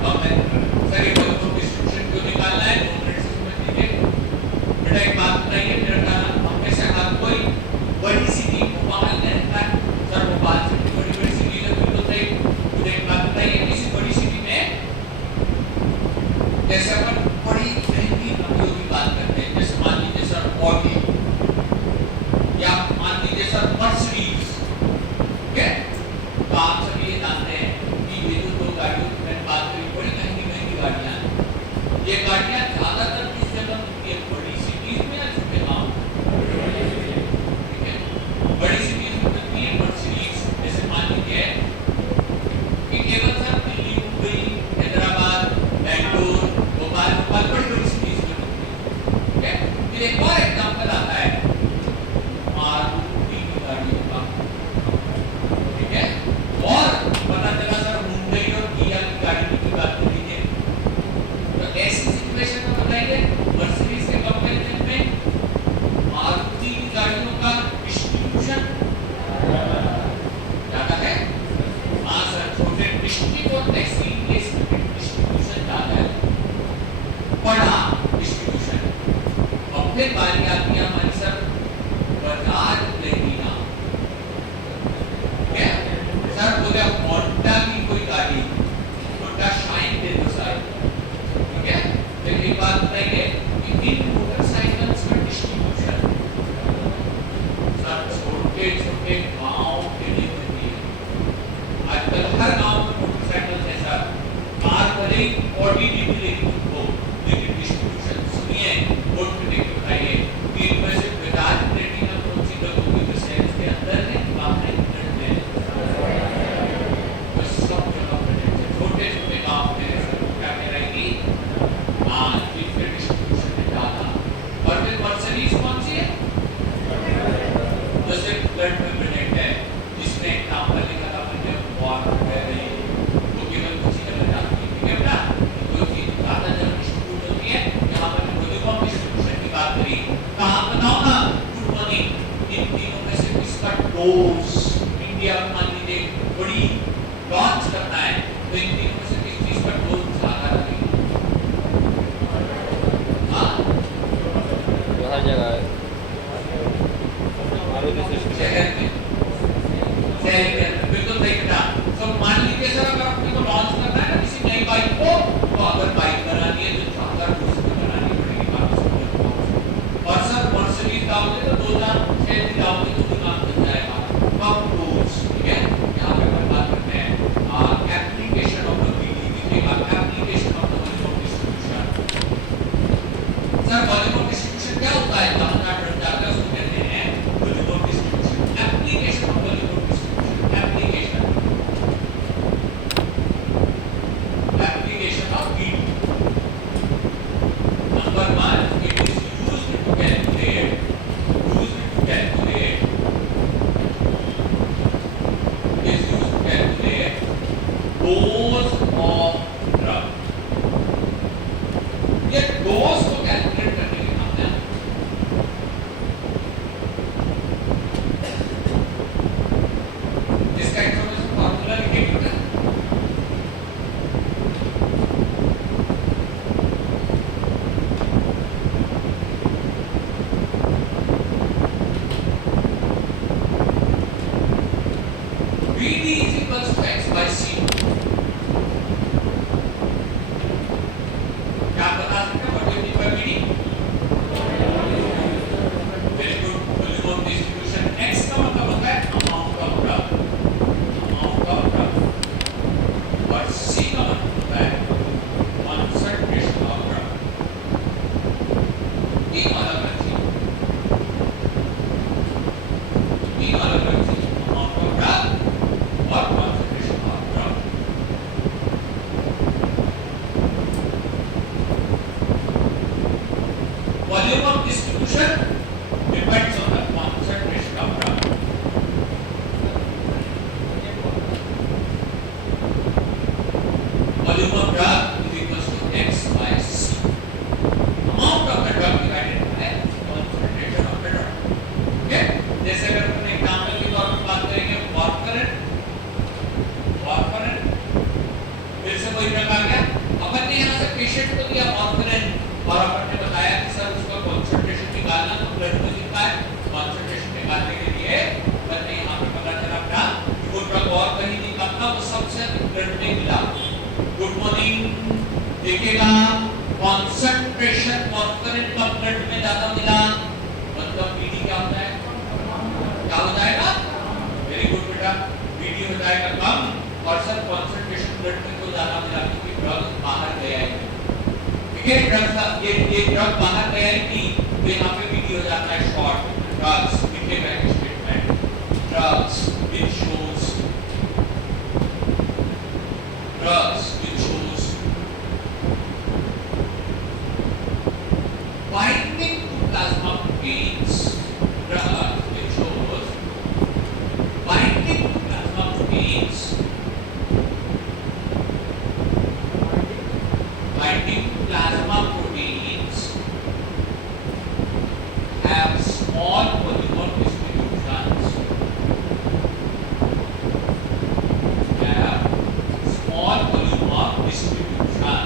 कम है। सर ये वॉल्यूम ऑफ डिस्ट्रीब्यूशन क्यों निकालना है 2 मिनट से समझ लीजिए। बेटा एक बात बताइए मेरा ख्याल हम में से हर कोई बड़ी सिटी भोपाल में रहता है। सर भोपाल से बड़ी सिटी है बिल्कुल सही। मुझे एक बात बताइए किसी बड़ी सिटी में जैसे अपन बड़ी महंगी गाड़ियों की बात करते हैं, जैसे मान लीजिए सर ऑडी या मान लीजिए सर मर्सिडीज, ठीक है, फिर बारी आती है हमारी सर बजाज प्लेटिना। क्या सर बोले होंडा की कोई गाड़ी, होंडा शाइन दे दो सर। ठीक है, फिर एक बात बताइए कि इन मोटरसाइकिल्स का डिस्ट्रीब्यूशन सर छोटे छोटे गांव के लिए होती है। आजकल हर गांव में मोटरसाइकिल है सर, कार भले ऑडी नहीं मिलेगी तुमको, लेकिन डिस्ट्रीब्यूशन सुनिए, वोट करके बताइए कि इनमें से बजाज प्लेटिना कौन सी कंपनी के शेयर्स के अंदर है कि बाहर है? बस सब जगह प्रेजेंट है, छोटे छोटे गांव में क्या कह रही थी हाँ इसके डिस्ट्रीब्यूशन में ज़्यादा। और फिर मर्सिडीज कौन सी है? जैसे ब्लड में प्रेजेंट है, जिसने एग्जाम्पल लिखा था मैंने वॉर कह रही है, वो केवल कुछ ही जगह जाती है। ठीक है ना, कोई चीज ज़्यादा जगह डिस्ट्रीब्यूट होती है। यहाँ पर वॉल्यूम डिस्ट्रीब्यूशन की बात करी, कहाँ बताओ ना, गुड मॉर्निंग, इन तीनों में से किसका डोज इंडिया में मान लीजिए बड़ी लॉन्च करना है, तो इन तीनों में से किस चीज का डोज ज़्यादा लगेगा? हाँ हर जगह शहर में, शहर के अंदर बिल्कुल सही कहा। तो मान लीजिए सर अगर अपने को लॉन्च करना है ना किसी नई बाइक को, तो अगर बाइक बनानी है तो 4000 की बनानी पड़ेगी काफी। और सर मर्सिडीज लाओगे तो 2006 की लाओगे तो दिमाग बन जाएगा। कम डोज, ठीक है। यहाँ पे हम बात करते हैं एप्लीकेशन ऑफ द बीडी, देखिएगा application of the volume distribution. Sir volume distribution क्या होता है? तमिलनाडु जाकर उसको कहते हैं volume distribution, application of volume distribution, application of BD. Number 1, it is used to calculate dose of drug। ये डोज को कैलकुलेट करने के काम है। इसका इंफॉर्मेशन फार्मूला लिखिए बेटा। BD is equals to X by C। क्या बता सकते हैं what is equal BD? Very good, volume distribution. X का मतलब होता है amount of drug, amount of drug. और C का मतलब होता है कंसंट्रेशन ऑफ ड्रग। तीन अलग-अलग चीज, तीन अलग-अलग चीज, अमाउंट ऑफ ड्रग और concentration of drug. Volume of distribution depends on the concentration of drug। Volume of drug is equals to X by C। Amount of the drug divided by concentration of the drug। Okay? जैसे अगर अपन example के तौर पर बात करेंगे warfarin, warfarin फिर से कोई ड्रग आ गया, अपन ने यहाँ से पेशेंट को दिया वार्फरिन और अपन ने बताया कि सर उसका कंसंट्रेशन निकालना, तो ब्लड में कितना है, कंसंट्रेशन निकालने के लिए अपन ने यहाँ पे पता चला अपना कि वो ड्रग और कहीं नहीं करता, वो सबसे अधिक ब्लड में मिला। गुड मॉर्निंग, देखिएगा कंसंट्रेशन वार्फरिन का ब्लड में ज्यादा मिला, मतलब बीडी क्या होता है, क्या हो जाएगा? वेरी गुड बेटा, बीडी हो जाएगा कम। और सर कंसंट्रेशन ब्लड में तो ज्यादा मिला क्योंकि ड्रग बाहर गया है। ये ड्रग बाहर गया है कि तो यहाँ पे बीडी हो जाता है शॉर्ट। ड्रग्स लिखेगा एक statement, drugs which shows, drugs which shows binding to plasma proteins, drugs which shows binding to plasma proteins, binding to plasma proteins have small volume of distributions, have small volume of distribution।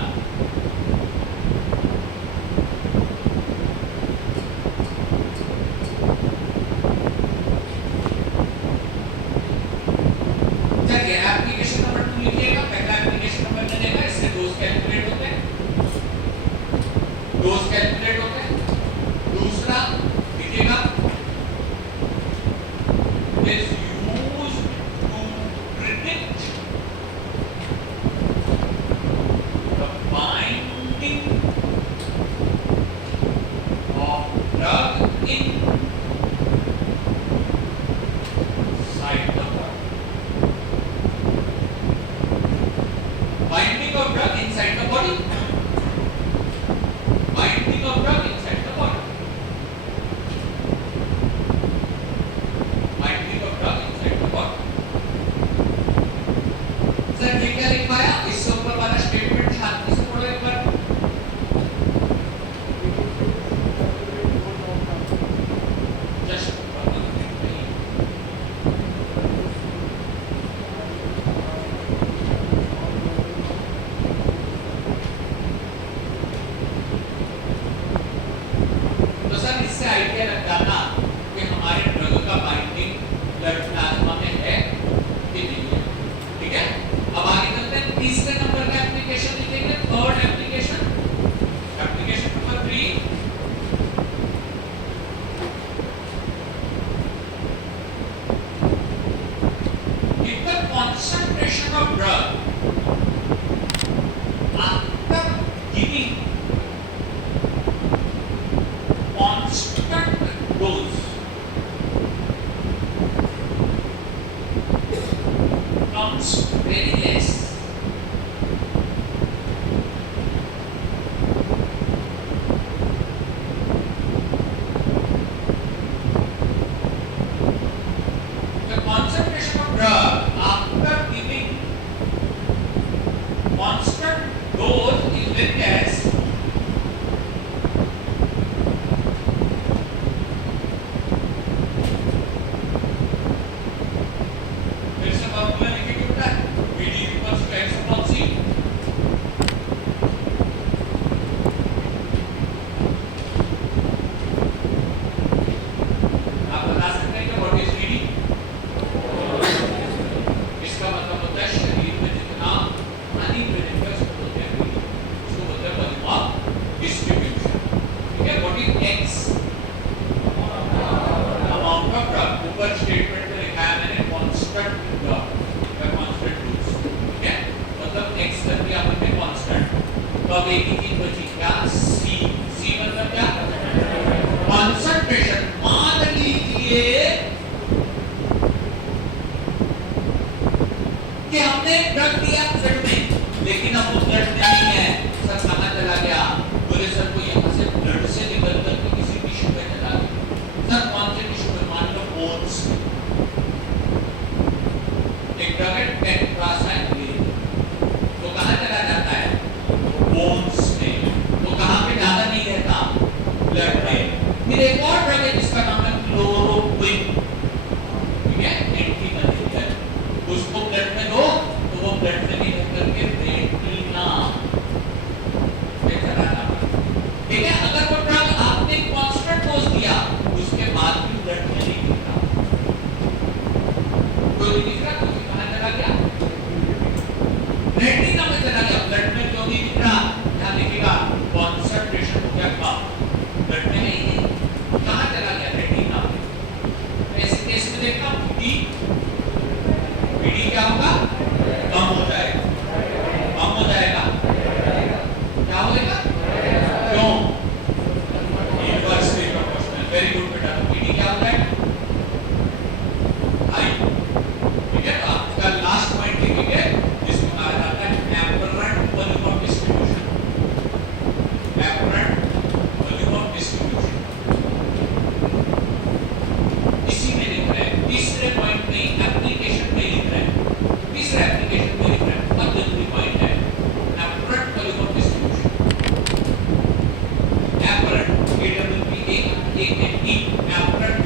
से idea लग जाता कि हमारे drug का binding blood plasma में है कि नहीं है। ठीक है, अब आगे चलते हैं, तीसरे नंबर का एप्लीकेशन लिखेंगे, third application, application number 3। If the concentration of drug after giving constant dose comes very less, the concentration of drug after giving constant dose is very less, फिर से फॉर्मूला लिखेंगे बेटा, VD equals to X upon C। आप बता सकते हैं कि what is VD? इसका मतलब होता है शरीर में जितना हानि प्रेरक है उसको बोलते हैं VD, उसको बोलते हैं वॉल्यूम ऑफ डिस्ट्रीब्यूशन। ठीक है, what is X? Amount of drug, ऊपर स्टेटमेंट में लिखा है मैंने कांस्टेंट ड्रग या कांस्टेंट डोज। ठीक है, मतलब X कर दिया हमने कांस्टेंट, तो अब एक ही चीज बची क्या? C। C मतलब क्या? कंसंट्रेशन। मान लीजिए कि हमने ड्रग दिया ब्लड में, लेकिन अब वो ब्लड नहीं है, सर कहाँ चला गया? बोले सर को यहाँ से ब्लड से निकल कर के किसी टिश्यू में चला गया। सर कौन से टिश्यू में? मान लो बोन्स। एक ड्रग है टेट्रासाइक्लिन, तो कहाँ चला जाता है? बोन्स में। वो कहाँ पे ज्यादा नहीं रहता? ब्लड में। फिर एक और ड्रग है जिसका नाम है क्लोरोक्विन। ठीक है, एंटीमलेरियल। उसको ब्लड में दो तो वो ब्लड में नहीं रह करके रेटिना पे चला जाता है। ठीक है, अगर वो ड्रग आपने कांस्टेंट डोज दिया उसके बाद भी ब्लड में नहीं दिखता, कोई नहीं दिख रहा, तो कहाँ चला गया? रेटिना में चला गया। ब्लड में क्यों नहीं दिख रहा? यहाँ दिखेगा कंसंट्रेशन हो गया कम, ब्लड में नहीं है, कहाँ चला गया? रेटिना में। ऐसे केस में देखना VD क्या होगा? कम हो जाएगा, कम हो जाएगा, क्या होगा? क्यों? Inversely proportional. वेरी गुड बेटा, तो VD क्या हो जाएगा? हाई। ठीक है, तो आपका लास्ट पॉइंट लिखेंगे जिसको कहा जाता है apparent volume of distribution. Apparent volume of distribution इसी में लिख रहे हैं, तीसरे पॉइंट में एप्लीकेशन में लिख रहे हैं, तीसरे एप्लीकेशन में लिख रहे हैं, बहुत जरूरी पॉइंट है apparent volume of distribution. Apparent AWP apparent ठीक है, apparent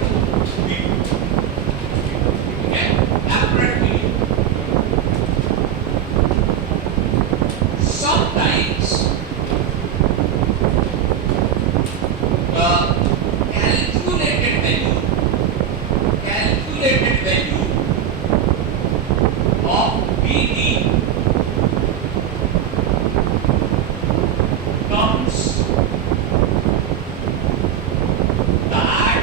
sometimes the calculated value of VD comes that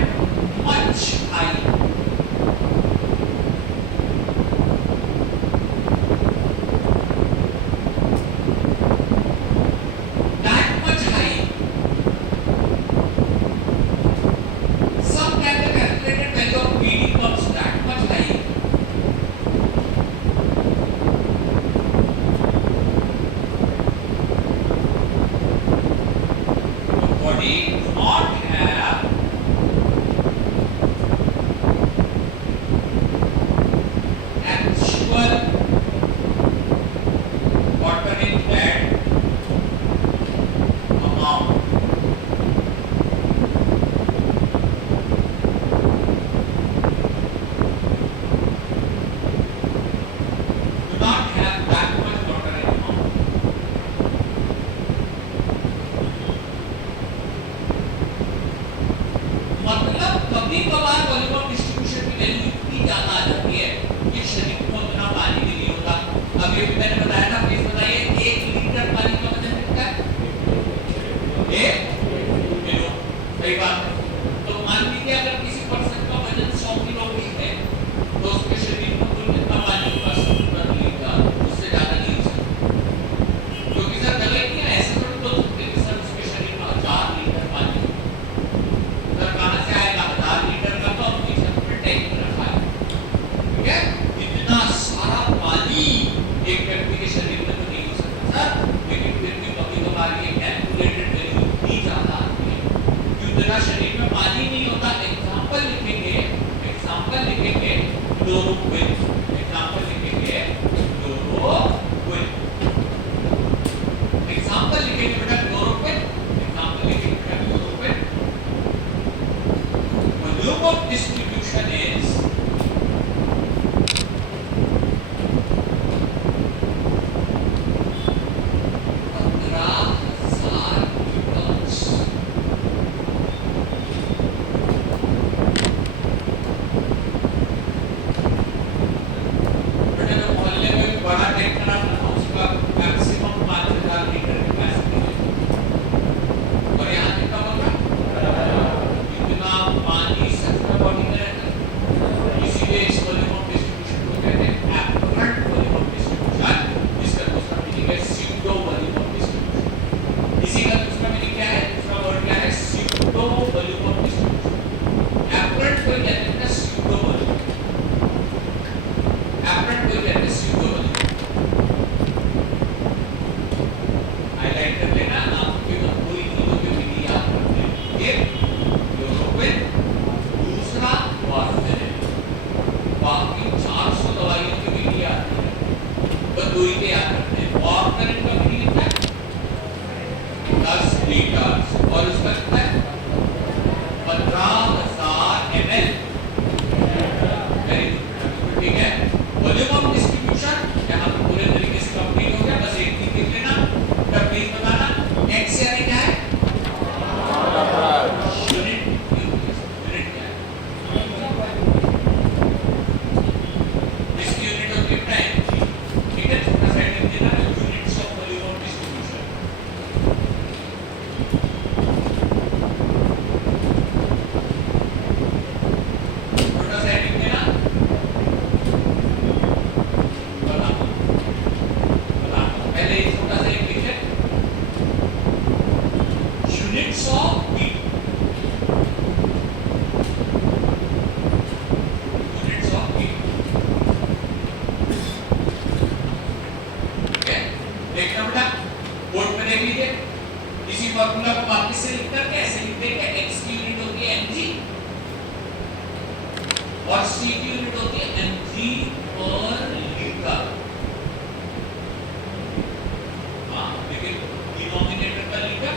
कभी कभार वॉल्यूम ऑफ डिस्ट्रीब्यूशन की वैल्यू इतनी ज्यादा आ जाती है कि शरीर में उतना पानी भी नहीं होता। अब ये भी मैंने बताया ना, प्लीज बताइए 1 लीटर पानी का वजन कितना है? 1 किलो। सही बात है। तो मान लीजिए अगर किसी पर्सन का वजन 100 किलो भी है तो उसके शरीर में कुल कितना पानी होगा? 70 लीटर, उससे ज्यादा नहीं हो सकता। क्योंकि सर गलत नहीं है, ऐसे थोड़ी बोल सकते कि सर उसके शरीर में 1000 लीटर पानी है। सर कहां से आएगा 1000 लीटर का? तो अपनी छत पे टैंक रखा है, ठीक है? इतना सारा पानी एक व्यक्ति के शरीर में तो नहीं हो सकता सर, लेकिन फिर भी कभी कभार ये कैलकुलेटेड वैल्यू इतनी ज्यादा आती है कि उतना शरीर में पानी नहीं होता। एग्जांपल लिखेंगे 2 रुपए, एग्जांपल लिखेंगे 2 रुपए, एग्जांपल लिखेंगे बेटा 2 रुपए, एग्जांपल लिखेंगे बेटा 2 रुपए। वॉल्यूम ऑफ डिस्ट्रीब्यूशन इज और C की यूनिट होती है mg पर लीटर। हाँ, लेकिन डिनोमिनेटर का लीटर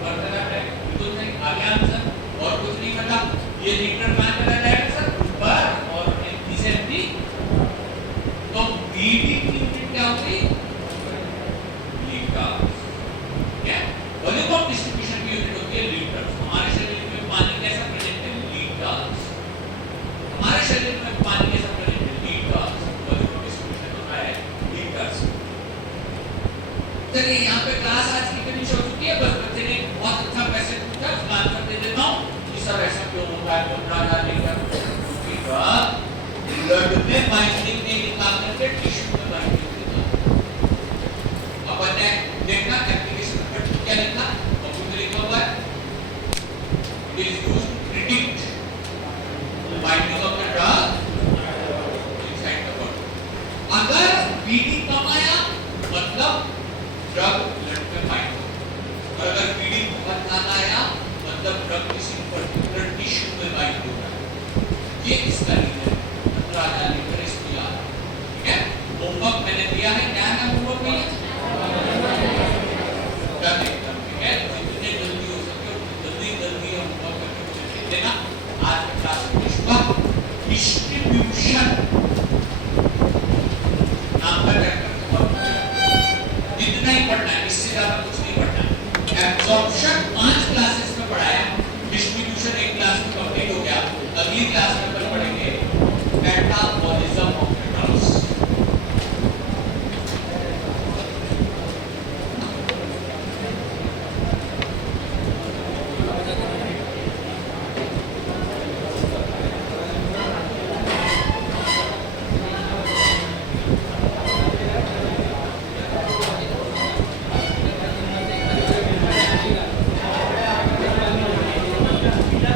पर तरह है तो नहीं आगे आंसर और कुछ नहीं बता। ये लीटर कहाँ चला जाएगा सर? ऊपर और mg से mg। तो BD की यूनिट क्या होगी? लीटर। क्या? वॉल्यूम ऑफ डिस्ट्रीब्यूशन की यूनिट होती है लीटर। हमारे शरीर में पानी कैसा प्रेजेंट है? लीटर। हमारे शरीर में पानी कैसा प्रेजेंट है? लीटर। वॉल्यूम ऑफ डिस्ट्रीब्यूशन होता है लीटर्स। चलिए यहाँ पे क्लास आज की फिनिश हो चुकी है। बस बच्चे ने बहुत अच्छा क्वेश्चन पूछा, उसका आंसर दे देता हूँ कि सर ऐसा क्यों होता है? 15,000 लीटर ब्लड में बाइंडिंग नहीं निकाल करके टिश्यू में बाइंडिंग निकाल। अब बताए देखना एप्लीकेशन नंबर 2 क्या लिखा? कंप्यूटर लिखा हुआ है it is used to predict binding of the drug inside the body. अगर बीडी कम आया मतलब ड्रग ब्लड में बाइंड हो, और अगर बीडी बहुत ज्यादा आया मतलब ड्रग किसी पर्टिकुलर टिश्यू में बाइंड हो रहा है। ये इसका रीजन है। 15,000 लीटर इसको याद, ठीक है? होमवर्क मैंने दिया है, क्या है होमवर्क में? कर देता हूं, ठीक है? जितने जल्दी हो सके उतनी जल्दी होमवर्क करके पीला